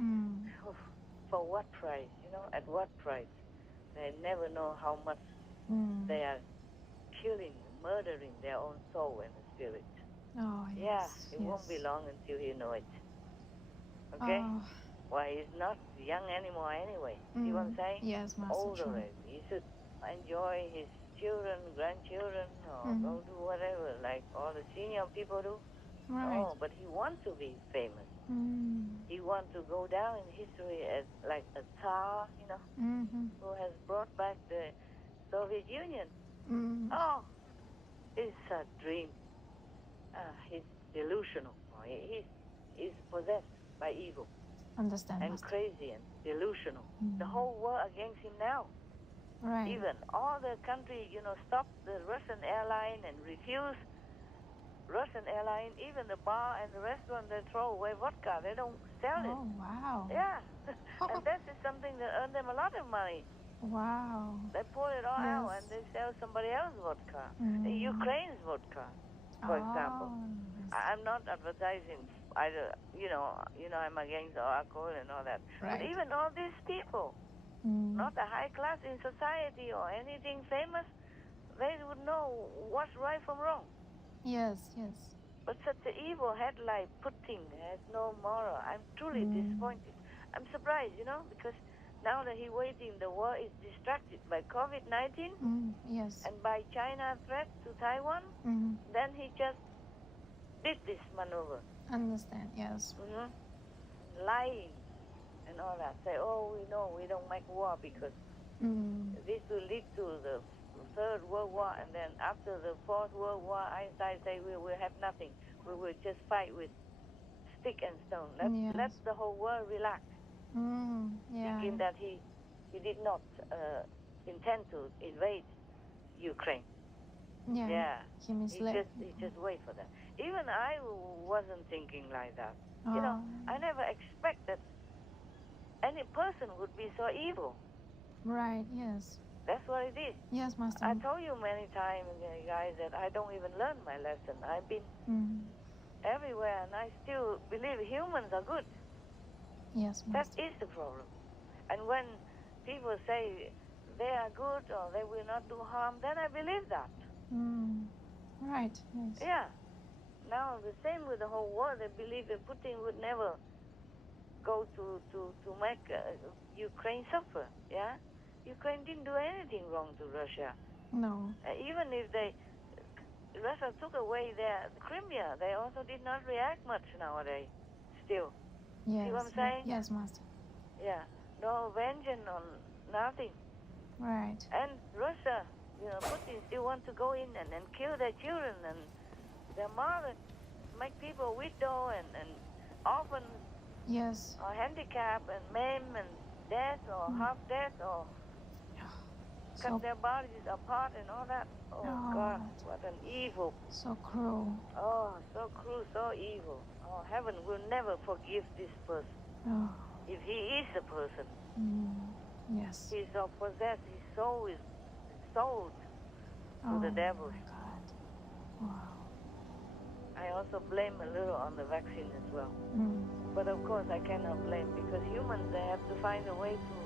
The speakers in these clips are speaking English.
Mm. For what price? At what price? They never know how much Mm. they are killing, murdering their own soul and spirit. Oh, Yeah, yes. it won't be Yes. long until you know it. Okay? Oh. Why, he's not young anymore anyway. See what I'm saying? Yes, Master. Old True. already. He should enjoy his children, grandchildren, or go do whatever, like all the senior people do. Right. Oh, but he wants to be famous. Mm. He wants to go down in history as like a Tsar, who has brought back the Soviet Union. Mm. Oh, it's a dream. He's delusional. He's possessed by evil Understand, and Master. crazy and delusional. The whole world against him now. Right. Even all the country, stopped the Russian airline and refused Russian airline. Even the bar and the restaurant, they throw away vodka. They don't sell it. Oh, wow. Yeah. And that is something that earned them a lot of money. Wow. They pour it all out and Yes. they sell somebody else's vodka. Ukraine's vodka, for example. I'm not advertising either, I'm against alcohol and all that. Right. But even all these people, not a high class in society or anything famous, they would know what's right from wrong. Yes, yes. But such an evil headlight Putin has no moral. I'm truly disappointed. I'm surprised, because now that he's waiting, the world is distracted by COVID-19 Yes. and by China threat to Taiwan. Then he just did this maneuver. Understand, yes. Lying and all that. Say, we know we don't make war because this will lead to the Third World War, and then after the Fourth World War, Einstein say we will have nothing. We will just fight with stick and stone. Let the whole world relax. Thinking that he did not intend to invade Ukraine. Yeah. He misled. He just wait for that. Even I wasn't thinking like that. Oh. I never expect that any person would be so evil. Right, yes. That's what it is. Yes, Master. I told you many times, guys, that I don't even learn my lesson. I've been everywhere, and I still believe humans are good. Yes, That Master. is the problem. And when people say they are good or they will not do harm, then I believe that. Right, yes. Yeah. Now, the same with the whole world. They believe that Putin would never go to make Ukraine suffer, yeah? Ukraine didn't do anything wrong to Russia. No. Even if Russia took away their Crimea, they also did not react much nowadays, still. Yes. See what I'm saying? Yes, Master. Yeah. No vengeance on nothing. Right. And Russia, Putin still want to go in and kill their children and their mother, make people widow and orphan. Yes. Or handicap and maim and death or half death or cut their bodies apart and all that. Oh, God, what an evil. So cruel. Oh, so cruel, so evil. Oh, heaven will never forgive this person. Oh. If he is a person. Yes. He's so possessed, his soul is sold to the devil. Oh, my God. Wow. I also blame a little on the vaccine as well. But of course I cannot blame because humans, they have to find a way to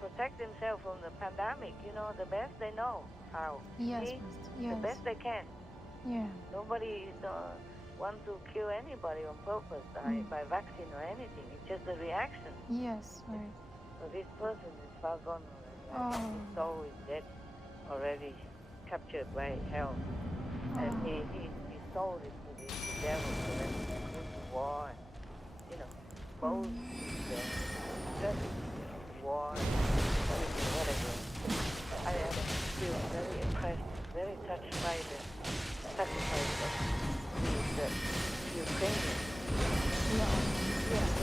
protect themselves from the pandemic, the best they know how. Yes, See? Yes. The best they can. Yeah. Nobody want to kill anybody on purpose by vaccine or anything. It's just a reaction. Yes, right. So this person is far gone already. His soul is dead already, captured by hell. And he sold it to the devil so that he can go to war and, both the strategy, war, whatever. I feel very impressed, very touched by the sacrifice of the Ukrainians. Yeah,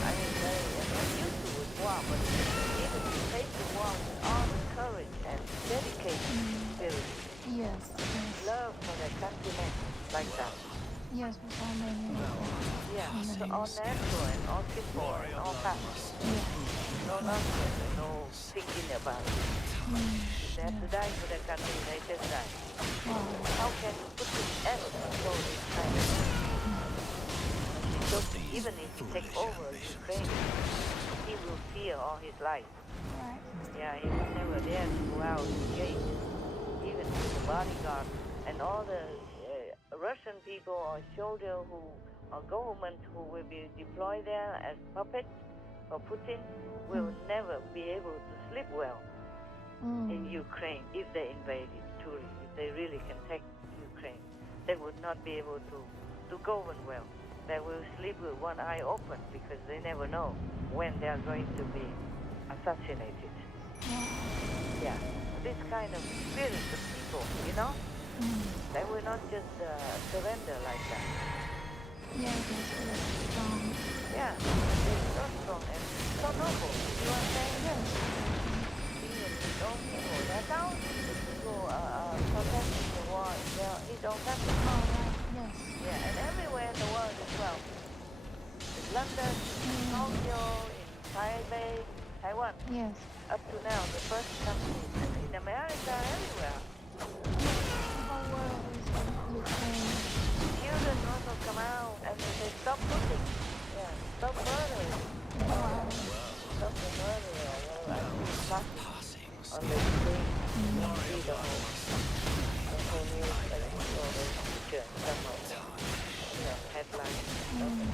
I mean, they are not used to with war, but even to face the war with all the courage and dedication spirit. Yes. Love for their countrymen, like that. Yes, with all men. Yeah, so all natural and all simple and all fast. No nonsense and no thinking about it. They have to die for their country, they just die. How can Putin ever control this kind of thing? He's so even if he takes over Ukraine, he will fear all his life. Right. Yeah, he will never dare to go out the gate, even with the bodyguard. And all the Russian people or soldiers who or government who will be deployed there as puppets for Putin will never be able to sleep well in Ukraine if they invade it truly. If they really can take Ukraine, they would not be able to govern well. They will sleep with one eye open because they never know when they are going to be assassinated. Yeah, this kind of spirit of people, you know, they will not just surrender like that. Yes, it's very strong. Yeah, they're so strong and so noble. You know what I'm saying? Yes. Even his own people, there are thousands of people protesting the war in his own country. Oh, right. Yes. Yeah, and everywhere in the world as well. In London, in Tokyo, in Taipei, Taiwan. Yes. Up to now, the first country in America, everywhere. The whole world is in Ukraine. Children also come out and they say, stop looting. Yeah, stop murdering. Wow. Stop the murder. I see passing on the screen. You see the whole news and all the picture and stuff like that. You know, headlines.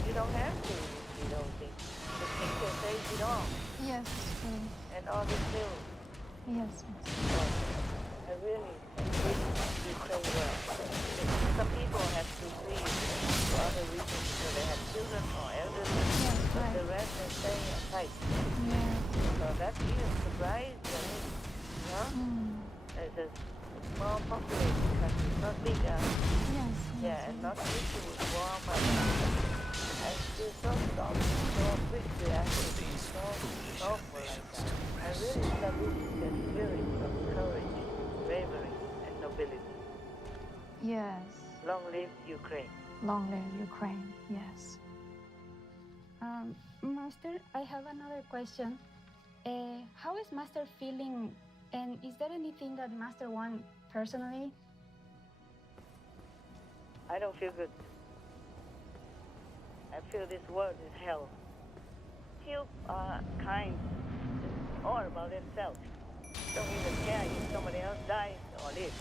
You don't have to, you don't think. The picture says it all. Yes, it's true. And all the news. Yes. I really wish Ukraine well. Some people have to leave for other reasons because they have children or elderly, Yes, but right. the rest are staying at tight. Yeah. So that even surprised me. You know? It's a small populated country, not big. Yes. Yeah, and not used to war much. And she's so strong, so quick to actually, so powerful like that. I really salute the spirit of courage, bravery, and nobility. Yes. Long live Ukraine. Long live Ukraine. Yes. Master, I have another question. How is Master feeling, and is there anything that Master wants personally? I don't feel good. I feel this world is hell. Few are kind, all about themselves. Don't even care if somebody else dies or lives.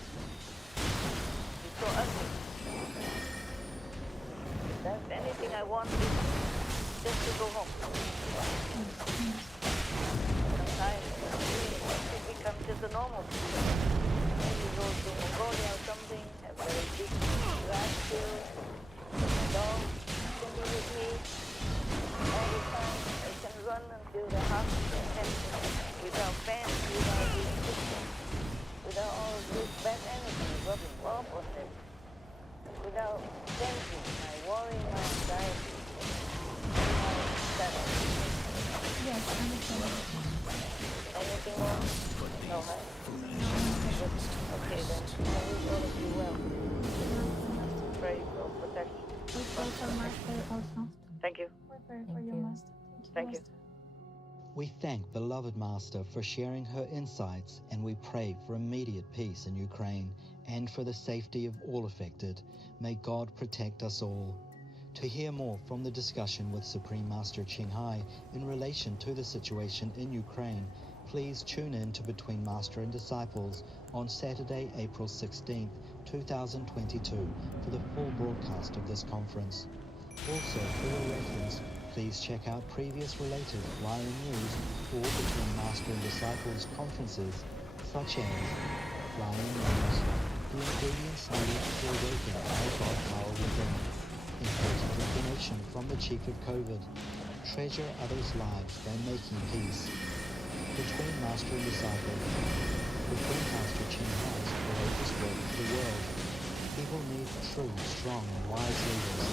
It's so ugly. If there's anything I want, is just to go home. Sometimes it becomes just a normal thing. Maybe go to Mongolia or something, have very big grass field, my dog can be with me all the time. I can run until the house and without fence, without restriction, without all this bad energy rubbing off on them, without thinking, my worry, my anxiety, my stress. Yes, understand. Anything more? No, huh? Okay, then I wish all of you well. Pray for protection. We pray for Master also. Thank you. We pray for your Master. Thank you. Master. We thank beloved Master for sharing her insights, and we pray for immediate peace in Ukraine and for the safety of all affected. May God protect us all. To hear more from the discussion with Supreme Master Qinghai in relation to the situation in Ukraine, please tune in to Between Master and Disciples on Saturday, April 16th, 2022 for the full broadcast of this conference. Also, for your reference, please check out previous related Flying News or Between Master and Disciples conferences, such as Flying News, The Ingredients Needed to Awaken Our God Power Within, Important Information from the Chief of COVID, Treasure Others' Lives by Making Peace, Between Master and Disciple, Between Master Qinghai's courageous work for the world. People need true, strong, and wise leaders.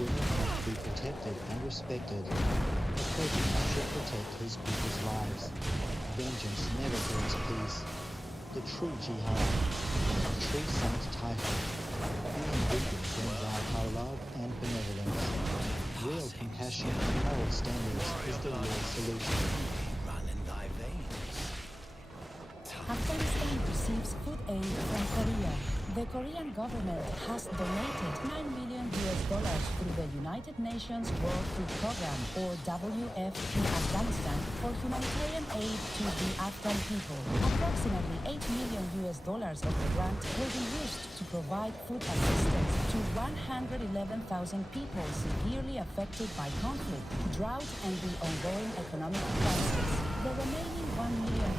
Women have to be protected and respected. The president should protect his people's lives. Vengeance never brings peace. The true jihad, the true saint title. Being vegan brings out our love and benevolence. Real compassion and moral standards is the real solution. Run in thy veins. Afghanistan receives food aid from Korea. The Korean government has donated $9 million through the United Nations World Food Program, or WFP Afghanistan, for humanitarian aid to the Afghan people. Approximately $8 million of the grant will be used to provide food assistance to 111,000 people severely affected by conflict, drought, and the ongoing economic crisis. The remaining $1 million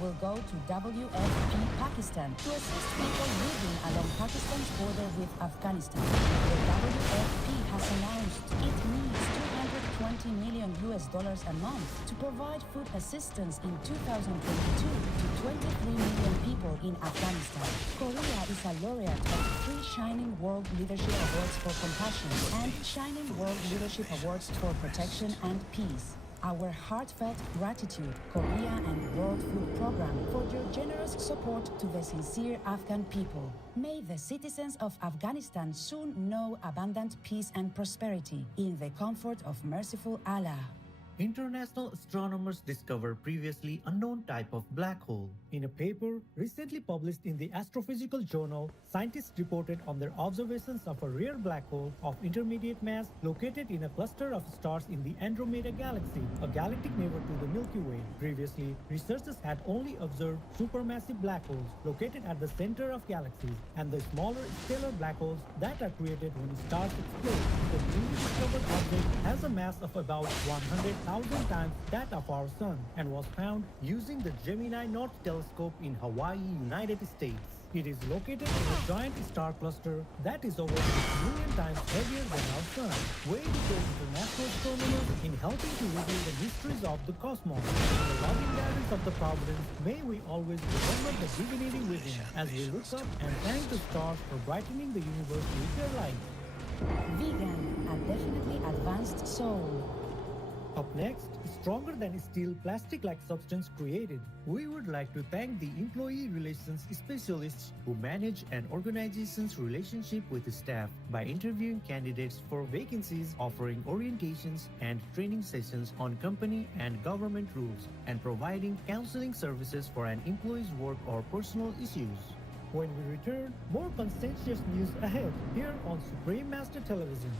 will go to WFP Pakistan to assist people living along Pakistan's border with Afghanistan. The WFP has announced it needs $220 million a month to provide food assistance in 2022 to 23 million people in Afghanistan. Korea is a laureate of 3 Shining World Leadership Awards for Compassion and Shining World Leadership Awards for Protection and Peace. Our heartfelt gratitude, Korea and World Food Program, for your generous support to the sincere Afghan people. May the citizens of Afghanistan soon know abundant peace and prosperity in the comfort of merciful Allah. International astronomers discovered previously unknown type of black hole. In a paper recently published in the Astrophysical Journal, scientists reported on their observations of a rare black hole of intermediate mass located in a cluster of stars in the Andromeda Galaxy, a galactic neighbor to the Milky Way. Previously, researchers had only observed supermassive black holes located at the center of galaxies and the smaller stellar black holes that are created when stars explode. The newly discovered object has a mass of about 100,000 times that of our Sun and was found using the Gemini North Telescope in Hawaii, United States. It is located in a giant star cluster that is over 6 million times heavier than our Sun. Way to go, international astronomers, in helping to reveal the mysteries of the cosmos. In the loving guidance of the Providence, may we always remember the divinity within as we look up and thank the stars for brightening the universe with their light. Vegan, a definitely advanced soul. Up next, stronger than steel plastic-like substance created. We would like to thank the employee relations specialists who manage an organization's relationship with the staff by interviewing candidates for vacancies, offering orientations and training sessions on company and government rules, and providing counseling services for an employee's work or personal issues. When we return, more conscientious news ahead here on Supreme Master Television.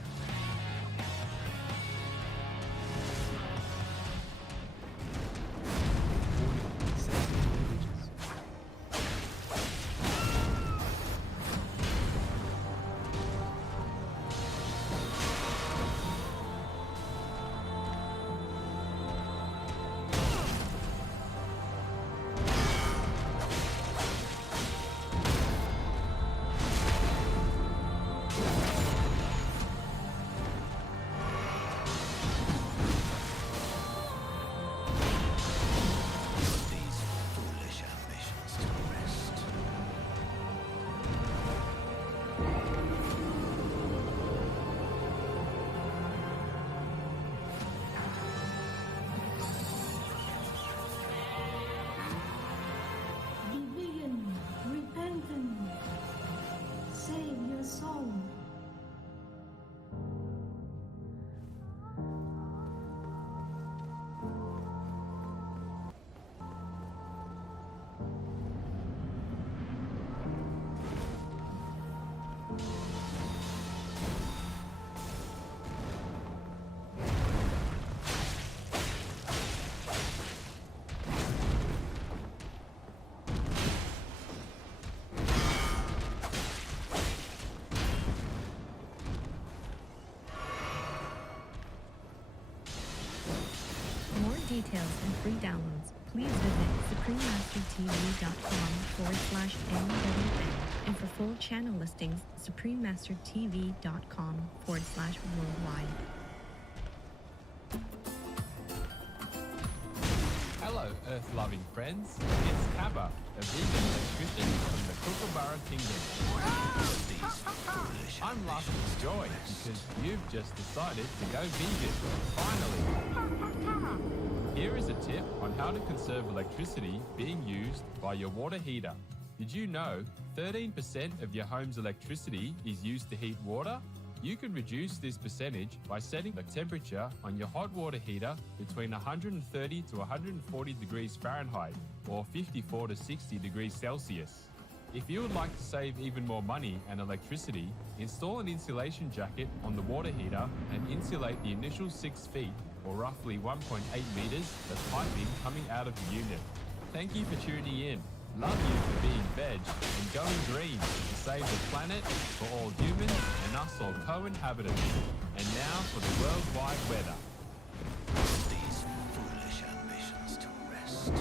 Details and free downloads, please visit suprememastertv.com/NWN, and for full channel listings, suprememastertv.com/worldwide. Hello, Earth-loving friends. It's Kaba, a vegan electrician from the Kookaburra Kingdom. I'm laughing with joy because you've just decided to go vegan. Finally! Here is a tip on how to conserve electricity being used by your water heater. Did you know 13% of your home's electricity is used to heat water? You can reduce this percentage by setting the temperature on your hot water heater between 130 to 140 degrees Fahrenheit or 54 to 60 degrees Celsius. If you would like to save even more money and electricity, install an insulation jacket on the water heater and insulate the initial 6 feet, or roughly 1.8 meters, of piping coming out of the unit. Thank you for tuning in. Love you for being veg and going green to save the planet for all humans and us all co-inhabitants. And now for the worldwide weather. These foolish ambitions to rest.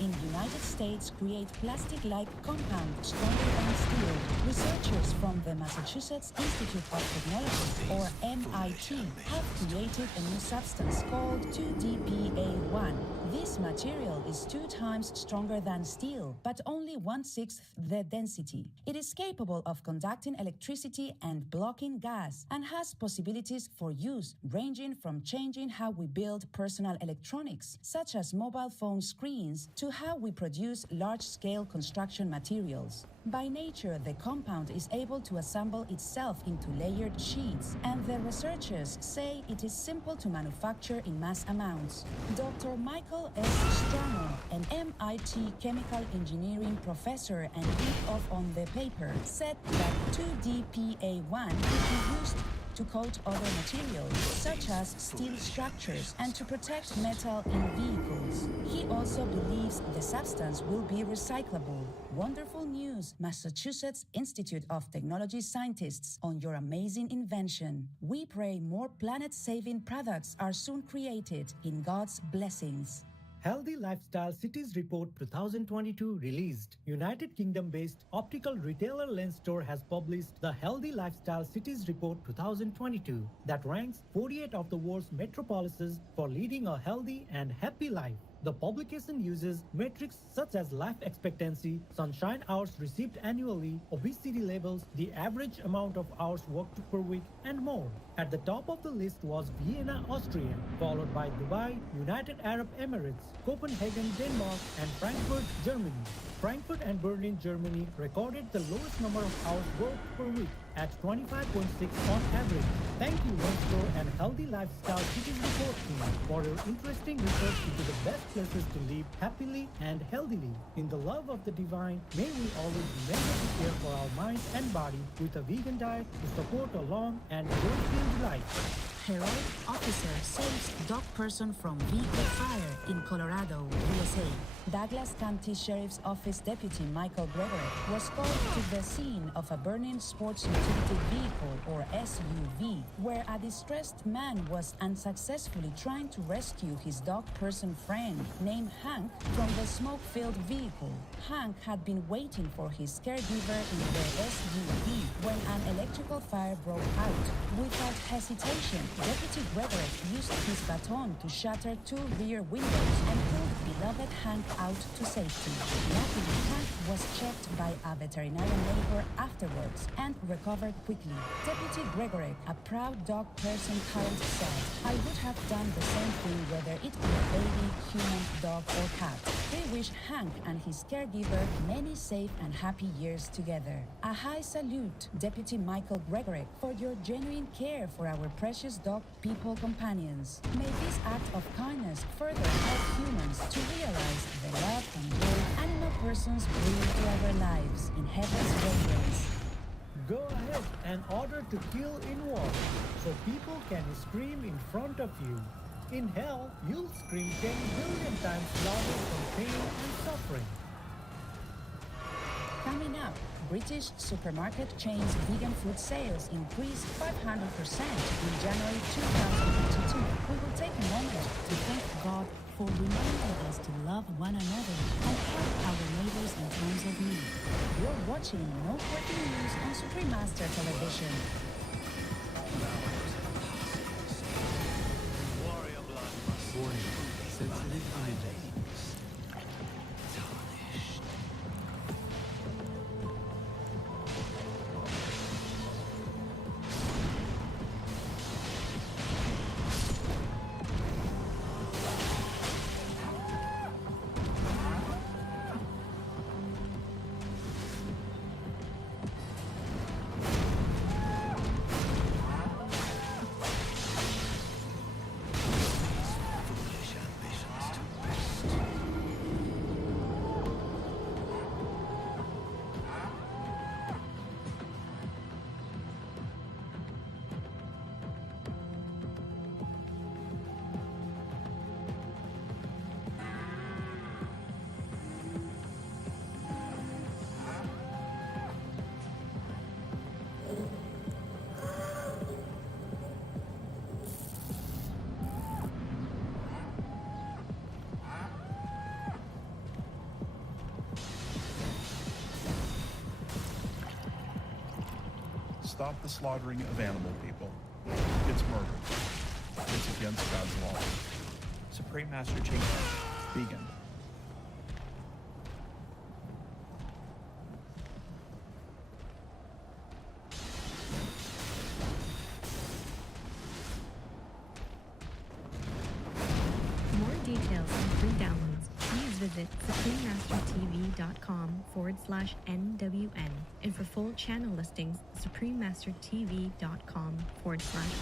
In United States create plastic-like compound stronger than steel. Researchers from the Massachusetts Institute of Technology, or MIT, have created a new substance called 2DPA1. This material is 2 times stronger than steel, but only 1/6 the density. It is capable of conducting electricity and blocking gas, and has possibilities for use ranging from changing how we build personal electronics, such as mobile phone screens, to how we produce large-scale construction materials. By nature, the compound is able to assemble itself into layered sheets, and the researchers say it is simple to manufacture in mass amounts. Dr. Michael S. Strano, an MIT chemical engineering professor and lead author on the paper, said that 2DPA1 could be used to coat other materials, such as steel structures, and to protect metal in vehicles. He also believes the substance will be recyclable. Wonderful news, Massachusetts Institute of Technology scientists, on your amazing invention. We pray more planet-saving products are soon created in God's blessings. Healthy Lifestyle Cities Report 2022 released. United Kingdom-based optical retailer Lens Store has published the Healthy Lifestyle Cities Report 2022 that ranks 48 of the world's metropolises for leading a healthy and happy life. The publication uses metrics such as life expectancy, sunshine hours received annually, obesity levels, the average amount of hours worked per week, and more. At the top of the list was Vienna, Austria, followed by Dubai, United Arab Emirates, Copenhagen, Denmark, and Frankfurt, Germany. Frankfurt and Berlin, Germany recorded the lowest number of hours worked per week at 25.6 on average. Thank you, Lens Store and Healthy Lifestyle Cities Report team, for your interesting research into the best places to live happily and healthily. In the love of the divine, may we always remember to care for our mind and body with a vegan diet to support a long and joy-filled life. Heroic officer saves dog person from vehicle fire in Colorado, USA. Douglas County Sheriff's Office Deputy Michael Gregory was called to the scene of a burning sports utility vehicle, or SUV, where a distressed man was unsuccessfully trying to rescue his dog-person friend named Hank from the smoke-filled vehicle. Hank had been waiting for his caregiver in the SUV when an electrical fire broke out. Without hesitation, Deputy Gregory used his baton to shatter 2 rear windows and pulled beloved Hank out to safety. Luckily, Hank was checked by a veterinarian neighbor afterwards and recovered quickly. Deputy Gregory, a proud dog person parent, said, "I would have done the same thing whether it be a baby, human, dog, or cat." They wish Hank and his caregiver many safe and happy years together. A high salute, Deputy Michael Gregory, for your genuine care for our precious dog people companions. May this act of kindness further help humans to realize the love and joy animal persons bring to our lives in heaven's radiance. Go ahead and order to kill in war, so people can scream in front of you. In hell, you'll scream 10 billion times louder from pain and suffering. Coming up, British supermarket chains' vegan food sales increased 500% in January 2022. We will take a moment to thank God for reminding us to love one another and help our neighbors in times of need. You're watching Noteworthy News on Supreme Master Television. Warrior blood must Warning, sensitive images. tarnished. Foolish ambitions to rest. Stop the slaughtering of animal people. It's murder. It's against God's law. Supreme Master Chiiim, vegan. For more details and free downloads, please visit suprememastertv.com/NWN. And for full channel listings, suprememastertv.com/worldwide.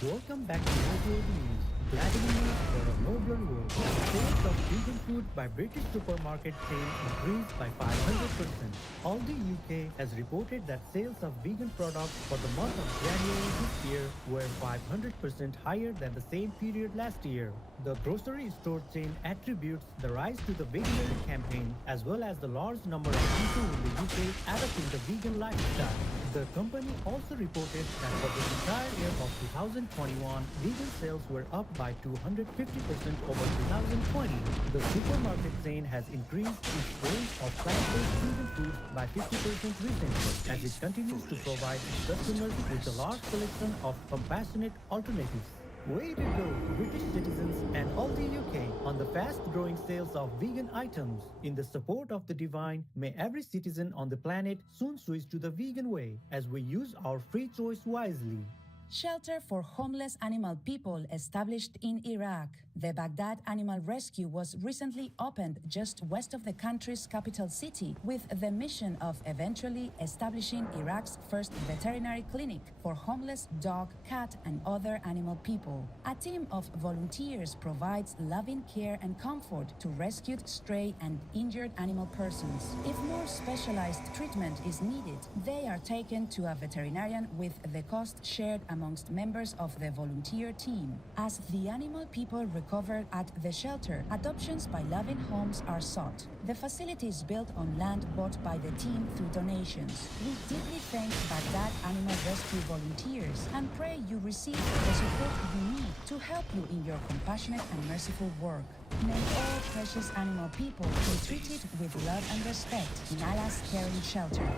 Welcome back to Noteworthy News. Platinum News for a nobler world. Sales of vegan food by British supermarket chain increased by 500%. Aldi UK has reported that sales of vegan products for the month of January this year were 500% higher than the same period last year. The grocery store chain attributes the rise to the veganery campaign as well as the large number of people in the UK adopting the vegan lifestyle. The company also reported that for the entire year of 2021, vegan sales were up by 250% over 2020. The supermarket chain has increased its range of plant-based vegan foods by 50% recently, as it continues to provide its customers with a large selection of compassionate alternatives. Way to go, British citizens and Aldi UK, on the fast-growing sales of vegan items. In the support of the divine, may every citizen on the planet soon switch to the vegan way, as we use our free choice wisely. Shelter for homeless animal people established in Iraq. The Baghdad Animal Rescue was recently opened just west of the country's capital city with the mission of eventually establishing Iraq's first veterinary clinic for homeless dog, cat, and other animal people. A team of volunteers provides loving care and comfort to rescued, stray, and injured animal persons. If more specialized treatment is needed, they are taken to a veterinarian with the cost shared amongst members of the volunteer team. As the animal people recover at the shelter, adoptions by loving homes are sought. The facility is built on land bought by the team through donations. We deeply thank Baghdad Animal Rescue volunteers and pray you receive the support you need to help you in your compassionate and merciful work. May all precious animal people be treated with love and respect in Allah's caring shelter.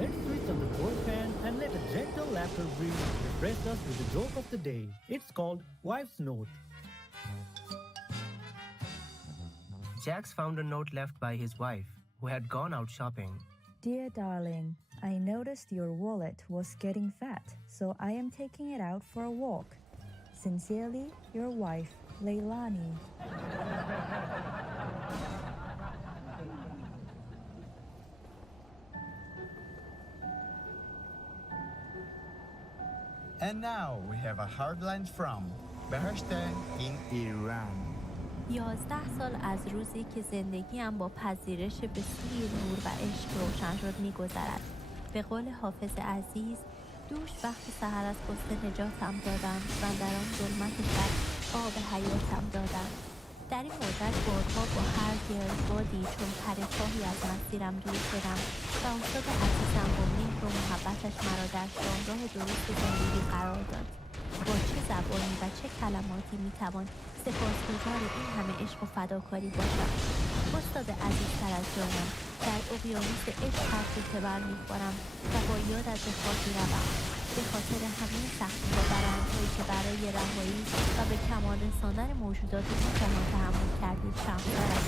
Let's switch on the door fan and let a gentle laughter breeze refresh us with the joke of the day. It's called Wife's Note. Jax found a note left by his wife, who had gone out shopping. Dear darling, I noticed your wallet was getting fat, so I am taking it out for a walk. Sincerely, your wife, Leilani. And now we have a hardline from Beheshte in Iran. 11 سال از روزی که زندگیم با پذیرش بسیار نور و عشق روشن شد می‌گذرد. به قول حافظ عزیز، دوش وقت سحر از غصه نجاتم دادند و در آن ظلمت شب آب حیاتم دادند. در این مدت بارها با هر گردبادی چون پرچاهی از مسیرم دور شدم و استاد عزیزم با مهر و محبتش مرا در شاهراه درست زندگی قرار داد. با چه زبانی و چه کلماتی میتوان سپاسگزار این همه عشق و فداکاری باشم. استاد عزیزتر از جانم، در اقیانوس عشق غرقه بر میخورم و با یادت به خاطر روم. به خاطر همه سختی‌ها و رنج‌هایی که برای رهایی و به کمال رساندن موجودات این جهان تحمل کردید شرمسارم.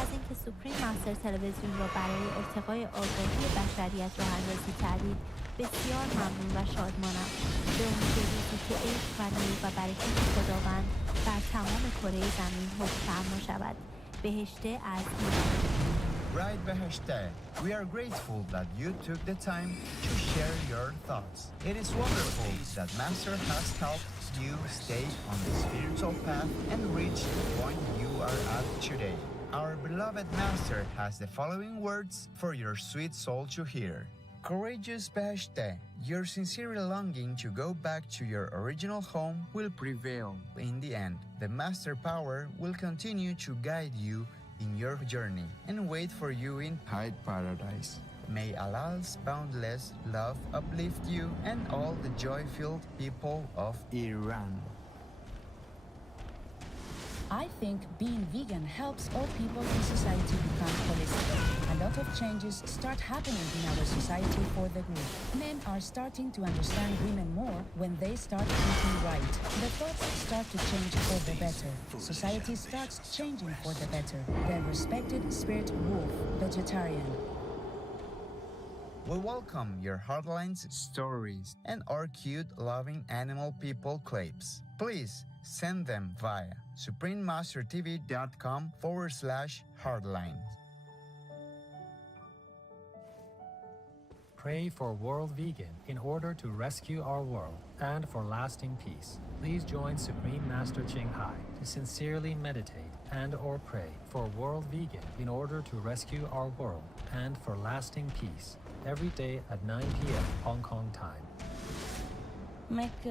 از اینکه سوپریم مستر تلویزیون را برای ارتقای آگاهی بشریت راه اندازی کردید بسیار ممنون و شادمانم. به امید روزی که عشق و نور و برکت خداوند بر تمام کره زمین حکم فرما شود. بهشته از ایران. Right, Beheshte, we are grateful that you took the time to share your thoughts. It is wonderful that Master has helped you stay on the spiritual path and reach the point you are at today. Our beloved Master has the following words for your sweet soul to hear. Courageous Beheshte, your sincere longing to go back to your original home will prevail in the end. The Master Power will continue to guide you in your journey and wait for you in High Paradise. May Allah's boundless love uplift you and all the joy-filled people of Iran. I think being vegan helps all people in society become holistic. A lot of changes start happening in our society for the good. Men are starting to understand women more when they start eating right. The thoughts start to change for the better. Society starts changing for the better. The respected Spirit Wolf, vegetarian. We welcome your hardlines, stories, and our cute, loving animal people clips. Please send them via suprememastertv.com/hardlines. Pray for World Vegan in order to rescue our world and for lasting peace. Please join Supreme Master Ching Hai to sincerely meditate and or pray for World Vegan in order to rescue our world and for lasting peace every day at 9 p.m. Hong Kong time. Make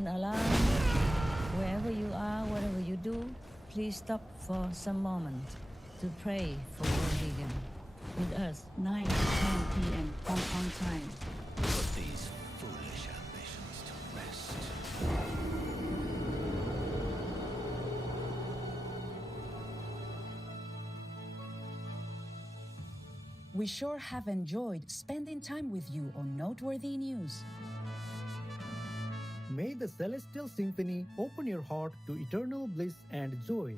an alarm. Wherever you are, whatever you do, please stop for some moment to pray for World Vegan. With us, 9 to 10 p.m. Hong Kong time. Put these foolish ambitions to rest. We sure have enjoyed spending time with you on Noteworthy News. May the Celestial Symphony open your heart to eternal bliss and joy.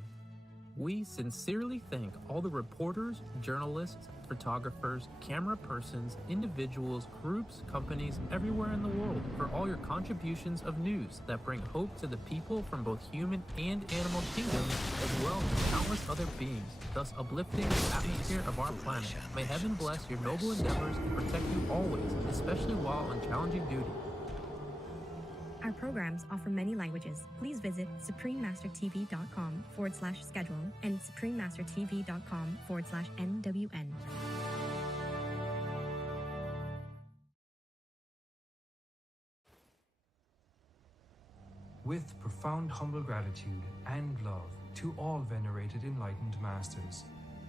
We sincerely thank all the reporters, journalists, photographers, camera persons, individuals, groups, companies everywhere in the world for all your contributions of news that bring hope to the people from both human and animal kingdoms, as well as countless other beings, thus uplifting the atmosphere of our planet. May heaven bless your noble endeavors and protect you always, especially while on challenging duty. Our programs offer many languages. Please visit suprememastertv.com/schedule and suprememastertv.com/NWN. With profound humble gratitude and love to all venerated enlightened masters,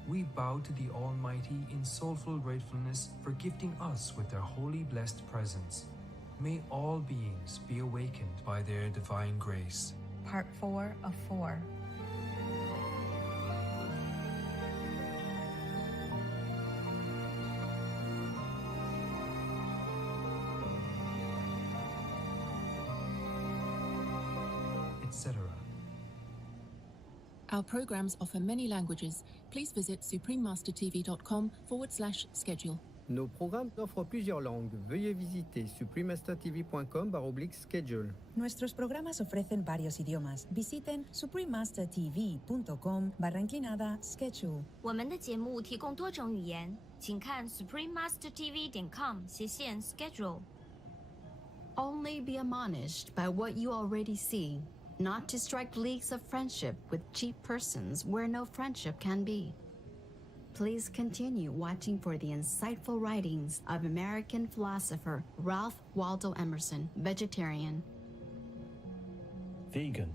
we bow to the Almighty in soulful gratefulness for gifting us with their holy blessed presence. May all beings be awakened by their divine grace. Part 4 of 4. Etc. Our programs offer many languages. Please visit suprememastertv.com/schedule. Nos programmes offrent plusieurs langues. Veuillez visiter suprememastertv.com/schedule. Nuestros programas ofrecen varios idiomas. Visiten suprememastertv.com/schedule. 我们的节目提供多种语言，请看 suprememastertv.com/schedule. Only be admonished by what you already see, not to strike leagues of friendship with cheap persons where no friendship can be. Please continue watching for the insightful writings of American philosopher Ralph Waldo Emerson, vegetarian. Vegan,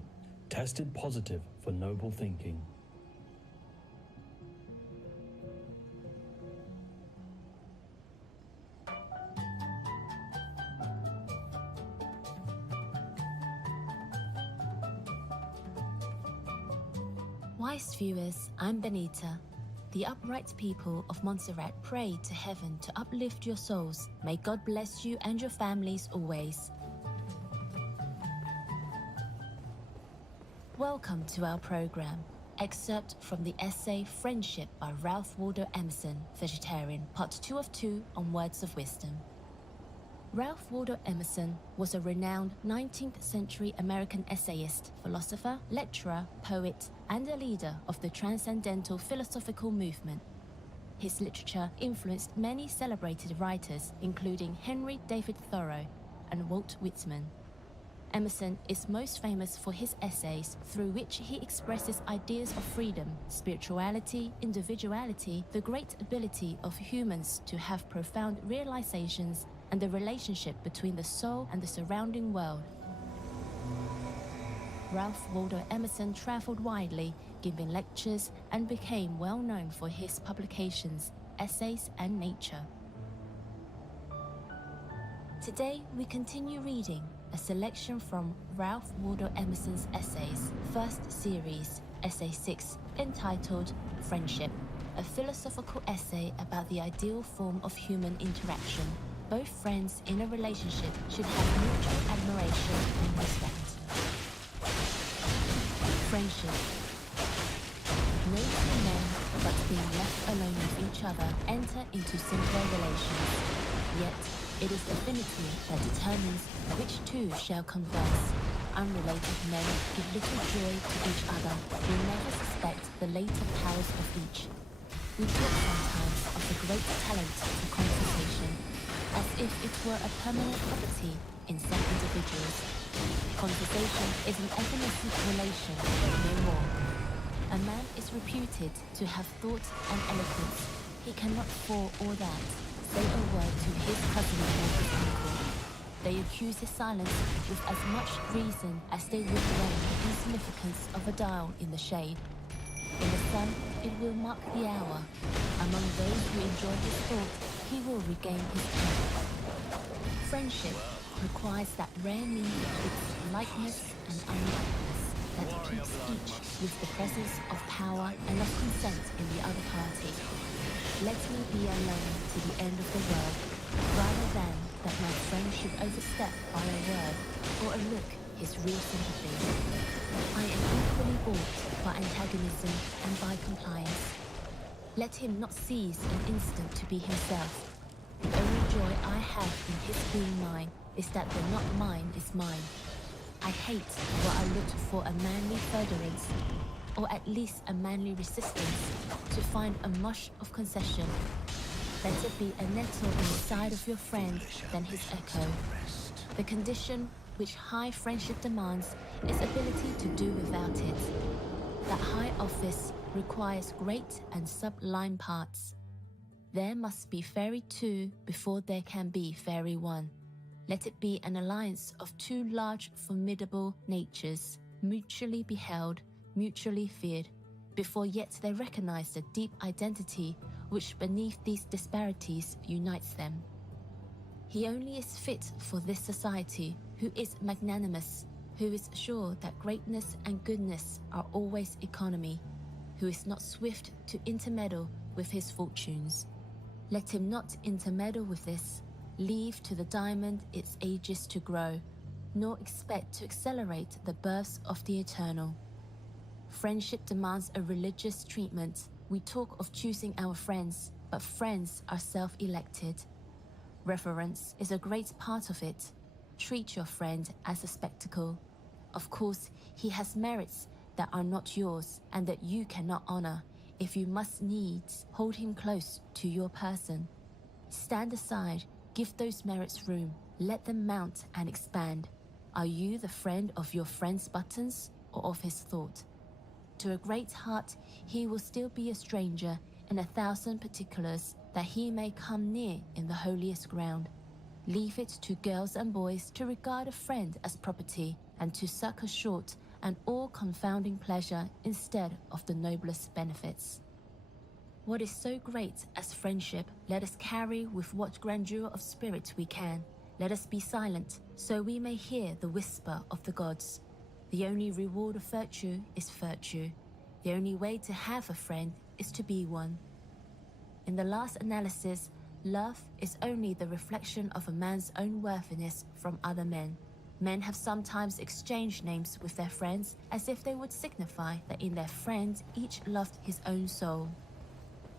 tested positive for noble thinking. Wise viewers, I'm Benita. The upright people of Montserrat pray to heaven to uplift your souls. May God bless you and your families always. Welcome to our program. Excerpt from the essay Friendship by Ralph Waldo Emerson, vegetarian, part 2 of 2 on Words of Wisdom. Ralph Waldo Emerson was a renowned 19th century American essayist, philosopher, lecturer, poet, and a leader of the transcendental philosophical movement. His literature influenced many celebrated writers, including Henry David Thoreau and Walt Whitman. Emerson is most famous for his essays through which he expresses ideas of freedom, spirituality, individuality, the great ability of humans to have profound realizations, and the relationship between the soul and the surrounding world. Ralph Waldo Emerson traveled widely, giving lectures, and became well known for his publications, essays, and nature. Today, we continue reading a selection from Ralph Waldo Emerson's essays, first series, Essay 6, entitled Friendship, a philosophical essay about the ideal form of human interaction. Both friends in a relationship should have mutual admiration and respect. Friendship. No two men, but being left alone with each other, enter into simpler relations. Yet, it is affinity that determines which two shall converse. Unrelated men give little joy to each other, will never suspect the later powers of each. We talk sometimes of the great talent for conversation, as if it were a permanent property in some individuals. Conversation is an evanescent relation, no more. A man is reputed to have thought and eloquence. He cannot, for all that, say a word to his cousin or his uncle. They accuse his silence with as much reason as they would blame the insignificance of a dial in the shade. In the sun, it will mark the hour. Among those who enjoy his thought, he will regain his temper. Friendship requires that rare mean betwixt likeness and unlikeness that keeps each with the presence of power and of consent in the other party. Let me be alone to the end of the world, rather than that my friend should overstep by a word or a look his real sympathy. I am equally bought by antagonism and by compliance. Let him not seize an instant to be himself. The only joy I have in his being mine is that the not mine is mine. I hate what I looked for a manly furtherance, or at least a manly resistance, to find a mush of concession. Better be a nettle in the side of your friend than his echo. The condition which high friendship demands is ability to do without it. That high office requires great and sublime parts. There must be fairy two before there can be fairy one. Let it be an alliance of two large, formidable natures, mutually beheld, mutually feared, before yet they recognize the deep identity which beneath these disparities unites them. He only is fit for this society who is magnanimous, who is sure that greatness and goodness are always economy, who is not swift to intermeddle with his fortunes. Let him not intermeddle with this, leave to the diamond its ages to grow, nor expect to accelerate the births of the eternal. Friendship demands a religious treatment. We talk of choosing our friends, but friends are self-elected. Reverence is a great part of it. Treat your friend as a spectacle. Of course, he has merits that are not yours and that you cannot honor, if you must needs hold him close to your person. Stand aside, give those merits room, let them mount and expand. Are you the friend of your friend's buttons or of his thought? To a great heart, he will still be a stranger in 1,000 particulars that he may come near in the holiest ground. Leave it to girls and boys to regard a friend as property and to succor short an all-confounding pleasure instead of the noblest benefits. What is so great as friendship, let us carry with what grandeur of spirit we can. Let us be silent, so we may hear the whisper of the gods. The only reward of virtue is virtue. The only way to have a friend is to be one. In the last analysis, love is only the reflection of a man's own worthiness from other men. Men have sometimes exchanged names with their friends as if they would signify that in their friend each loved his own soul.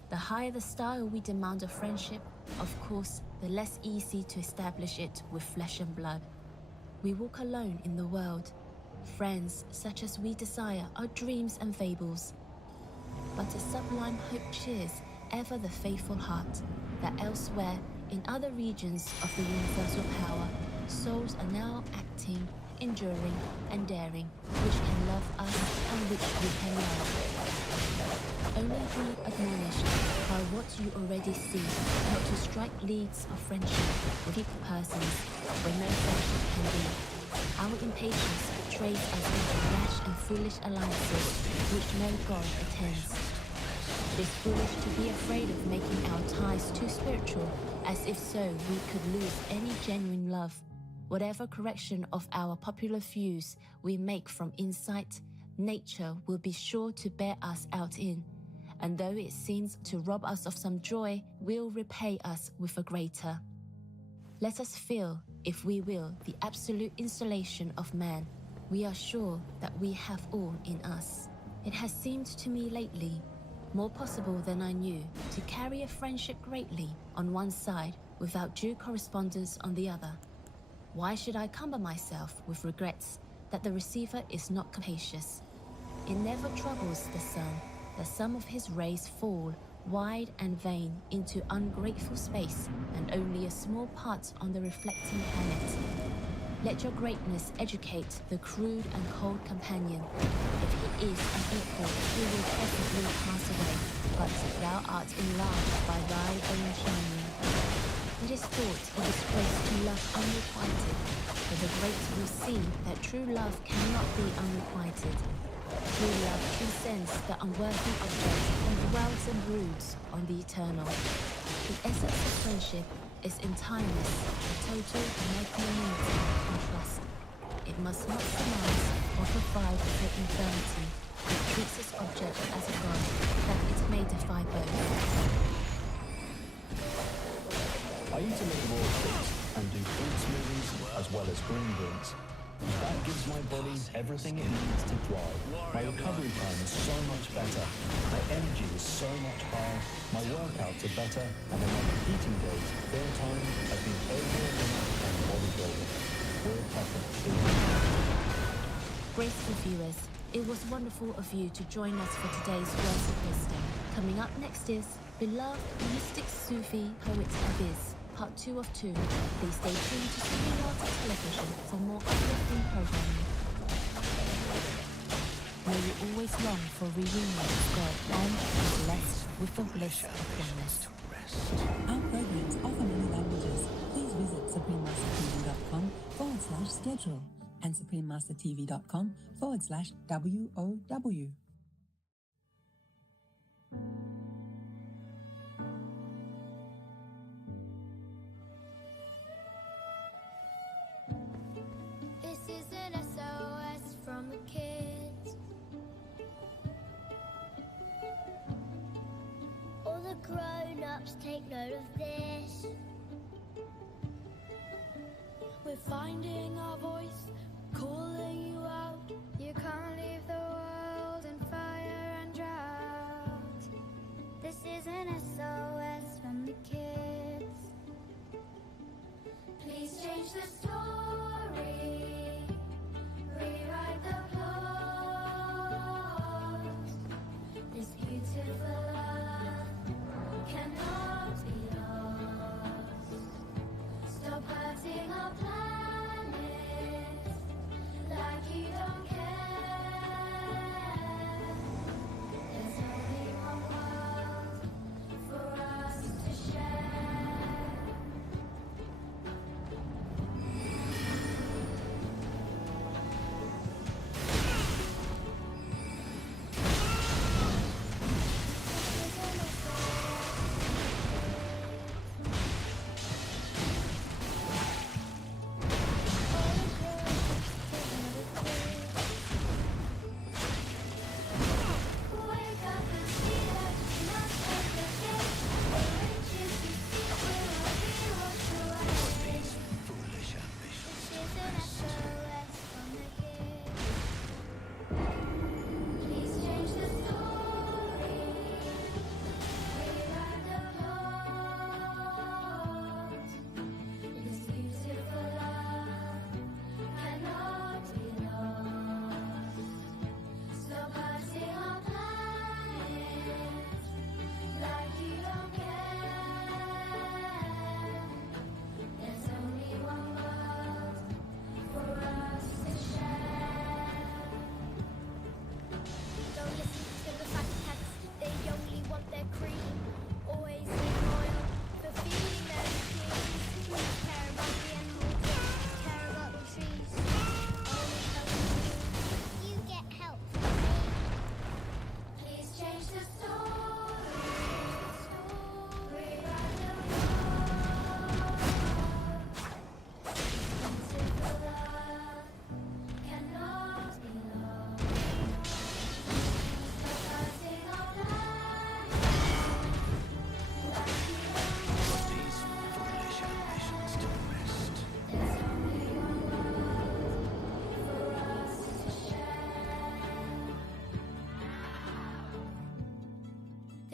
The higher the style we demand of friendship, of course, the less easy to establish it with flesh and blood. We walk alone in the world. Friends such as we desire are dreams and fables. But a sublime hope cheers ever the faithful heart, that elsewhere, in other regions of the universal power, souls are now acting, enduring, and daring, which can love us and which we can love. Only be admonished by what you already see, not to strike leagues of friendship with deep persons where no friendship can be. Our impatience betrays us into rash and foolish alliances which no God attends. It is foolish to be afraid of making our ties too spiritual, as if so we could lose any genuine love. Whatever correction of our popular views we make from insight, nature will be sure to bear us out in, and though it seems to rob us of some joy, will repay us with a greater. Let us feel, if we will, the absolute installation of man. We are sure that we have all in us. It has seemed to me lately more possible than I knew to carry a friendship greatly on one side without due correspondence on the other. Why should I cumber myself with regrets that the receiver is not capacious? It never troubles the sun that some of his rays fall wide and vain into ungrateful space, and only a small part on the reflecting planet. Let your greatness educate the crude and cold companion. If he is unequal, he will possibly pass away, but thou art enlarged by thy own shining. It is thought a disgrace to love unrequited, but the great will see that true love cannot be unrequited. True love transcends the unworthy object and dwells and broods on the eternal. The essence of friendship is in timeless, total magnanimity and trust. It must not surmise or provide for infirmity. It treats its object as a god, that it may defy both. I eat a lot of raw fruits and do fruit smoothies as well as green drinks. That gives my body everything it needs to thrive. My recovery time is so much better. My energy is so much higher. My workouts are better. And on my competing days, fair time, I've been over and bodybuilding. We're tougher. Graceful viewers, it was wonderful of you to join us for today's Words of Wisdom. Coming up next is Beloved Mystic Sufi Poet Abiz, Part 2 of 2. Please stay tuned to Sri Television for more uplifting programming. May you always long for reunion with God and be blessed with the bliss of oneness. Our programs offer many languages. Please visit suprememasterkingdom.com. suprememastertv.com/schedule and suprememastertv.com/WOW. This is an SOS from the kids. All the grown-ups take note of this. We're finding our voice, calling you out. You can't leave the world in fire and drought. This is an SOS from the kids. Please change the story. Rewrite the plot. This beautiful love cannot be lost. Stop hurting our planet like you don't care. There's only one world for us to share.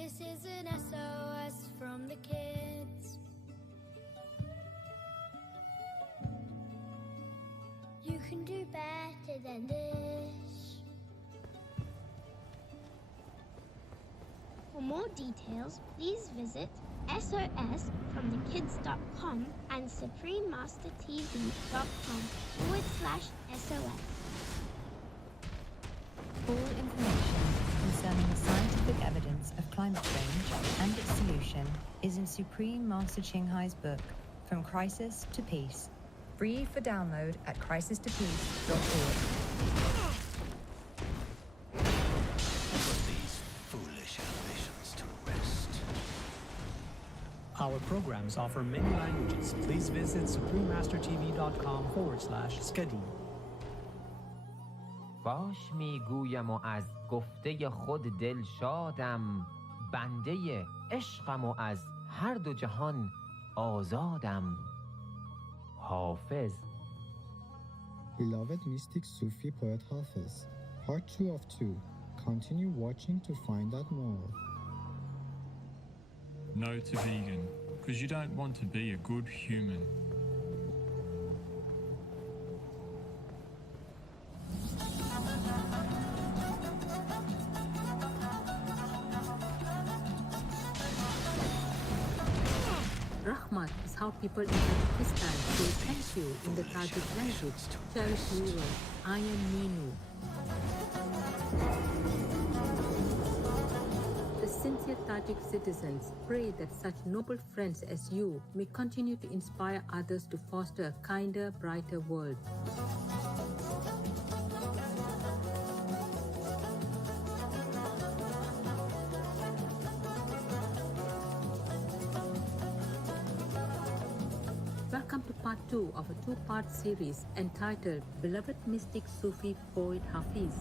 This is an SOS from the kids. You can do better than this. For more details, please visit sosfromthekids.com and suprememastertv.com/SOS. All information concerning the scientific evidence of climate change and its solution is in Supreme Master Ching Hai's book, From Crisis to Peace, free for download at crisistopeace.org. Our programs offer many languages. Please visit suprememastertv.com/schedule. باش میگویم و از گفته خود دل شادم، بنده عشقم و از هر دو جهان آزادم. حافظ. Beloved mystic Sufi poet Hafiz, part 2 of 2. Continue watching to find out more. No to vegan, because you don't want to be a good human. Rahmat is how people in Pakistan say thank you in the Tajik language. Cherish Nuru, I am Ninu. The Cynthia Tajik citizens pray that such noble friends as you may continue to inspire others to foster a kinder, brighter world. Welcome to part 2 of a two-part series entitled Beloved Mystic Sufi Poet Hafiz.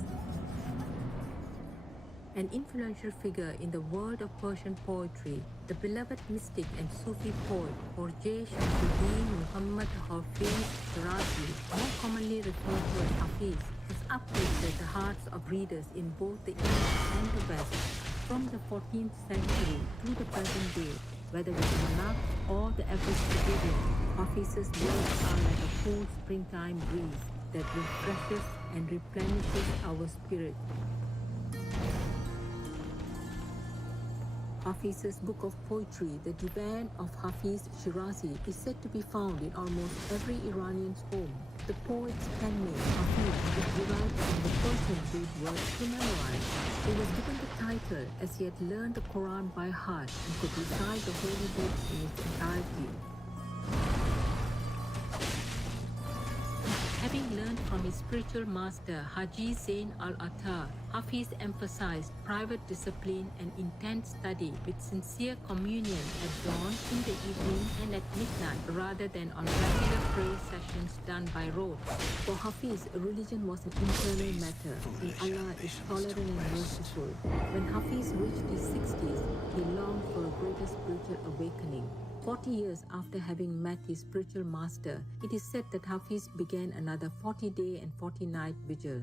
An influential figure in the world of Persian poetry, the beloved mystic and Sufi poet Khorje Shamsuddin Muhammad Hafiz Shirazi, more commonly referred to as Hafiz, has uplifted the hearts of readers in both the East and the West, from the 14th century to the present day. Whether with monarchs or the average civilian, Hafiz's words are like a cool springtime breeze that refreshes and replenishes our spirit. Hafiz's book of poetry, the Divan of Hafiz Shirazi, is said to be found in almost every Iranian's home. The poet's pen name, Hafiz, is derived from the Persian Greek word to memorize. He was given the title as he had learned the Quran by heart and could recite the holy book in its entirety. Having learned from his spiritual master, Haji Zain al-Attar, Hafiz emphasized private discipline and intense study with sincere communion at dawn, in the evening, and at midnight, rather than on regular prayer sessions done by rote. For Hafiz, religion was an internal matter, and Allah is tolerant and merciful. When Hafiz reached his 60s, he longed for a greater spiritual awakening. 40 years after having met his spiritual master, it is said that Hafiz began another 40-day and 40-night vigil.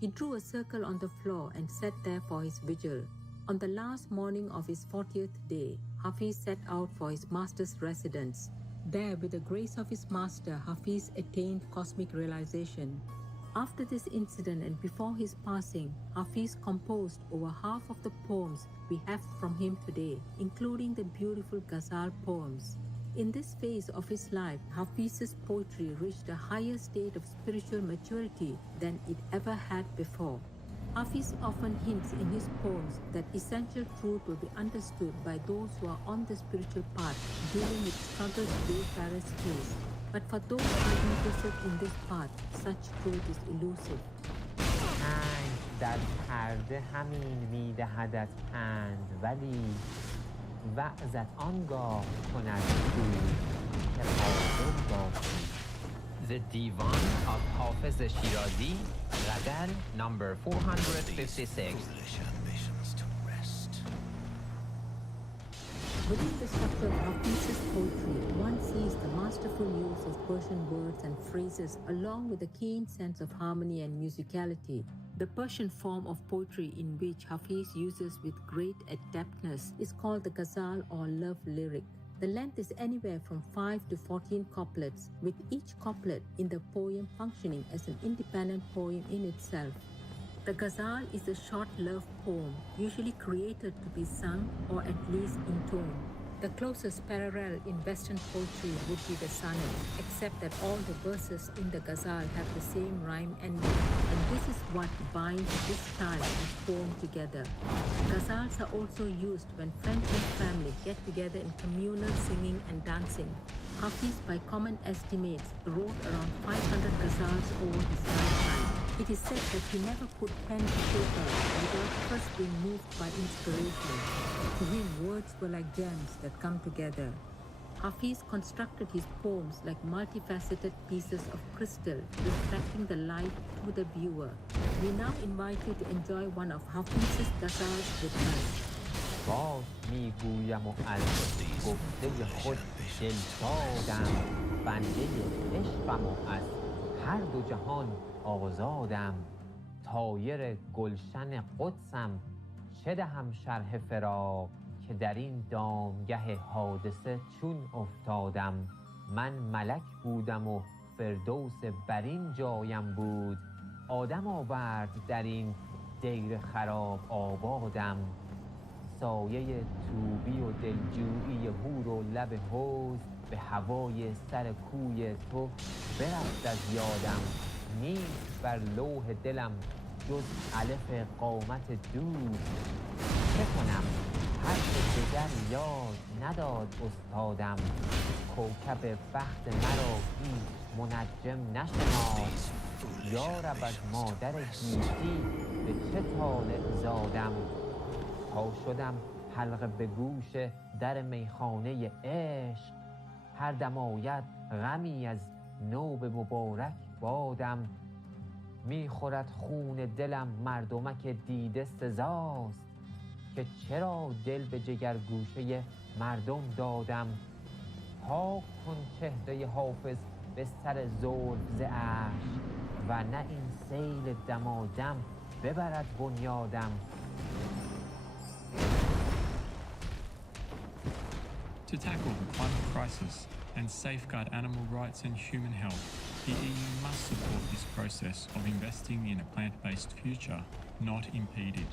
He drew a circle on the floor and sat there for his vigil. On the last morning of his 40th day, Hafiz set out for his master's residence. There, with the grace of his master, Hafiz attained cosmic realization. After this incident and before his passing, Hafiz composed over half of the poems we have from him today, including the beautiful ghazal poems. In this phase of his life, Hafiz's poetry reached a higher state of spiritual maturity than it ever had before. Hafiz often hints in his poems that essential truth will be understood by those who are on the spiritual path, dealing with struggles wayfarers face. But for those who are interested in this path, such truth is elusive. در پرده همین می‌دهدت پند ولی وعظت آنگاه کند که حاضر باشی. The Divan of Hafiz Shirazi, Ghazal number 456. Within the structure of Hafiz's poetry, one sees the masterful use of Persian words and phrases along with a keen sense of harmony and musicality. The Persian form of poetry in which Hafiz uses with great adeptness is called the ghazal or love lyric. The length is anywhere from 5 to 14 couplets, with each couplet in the poem functioning as an independent poem in itself. The ghazal is a short love poem, usually created to be sung or at least intoned. The closest parallel in Western poetry would be the sonnet, except that all the verses in the ghazal have the same rhyme ending, and this is what binds this style of poem together. Ghazals are also used when friends and family get together in communal singing and dancing. Hafiz, by common estimates, wrote around 500 ghazals over his lifetime. It is said that he never put pen to paper without first being moved by inspiration. To him, words were like gems that come together. Hafiz constructed his poems like multifaceted pieces of crystal, reflecting the light to the viewer. We now invite you to enjoy one of Hafiz's ghazals with us. باز میگویم و از گفته خود دلشادم بنده عشقم و از هر دو جهان آزادم طایر گلشن قدسم چه دهم شرح فراق که در این دامگه حادثه چون افتادم من ملک بودم و فردوس برین جایم بود آدم آورد در این دیر خراب آبادم سایه توبی و دلجویی هور و لب حوض به هوای سر کوی تو برفت از یادم نیست بر لوح دلم جز الف قامت دود چه کنم حرف دگر یاد نداد استادم کوکب بخت مرا هیچ منجم نشناخت یارب از مادر گیتی به چه طالع زادم تا شدم حلقه به گوش در میخانه عشق هر دم آید غمی از نوب مبارک بادم میخورد خون دلم مردمک دیده سزاست که چرا دل به جگر گوشه مردم دادم پاک کن چهره حافظ به سر زلف ز اشک و نه این سیل دمادم ببرد بنیادم. To tackle the climate crisis and safeguard animal rights and human health, the EU must support this process of investing in a plant-based future, not impede it.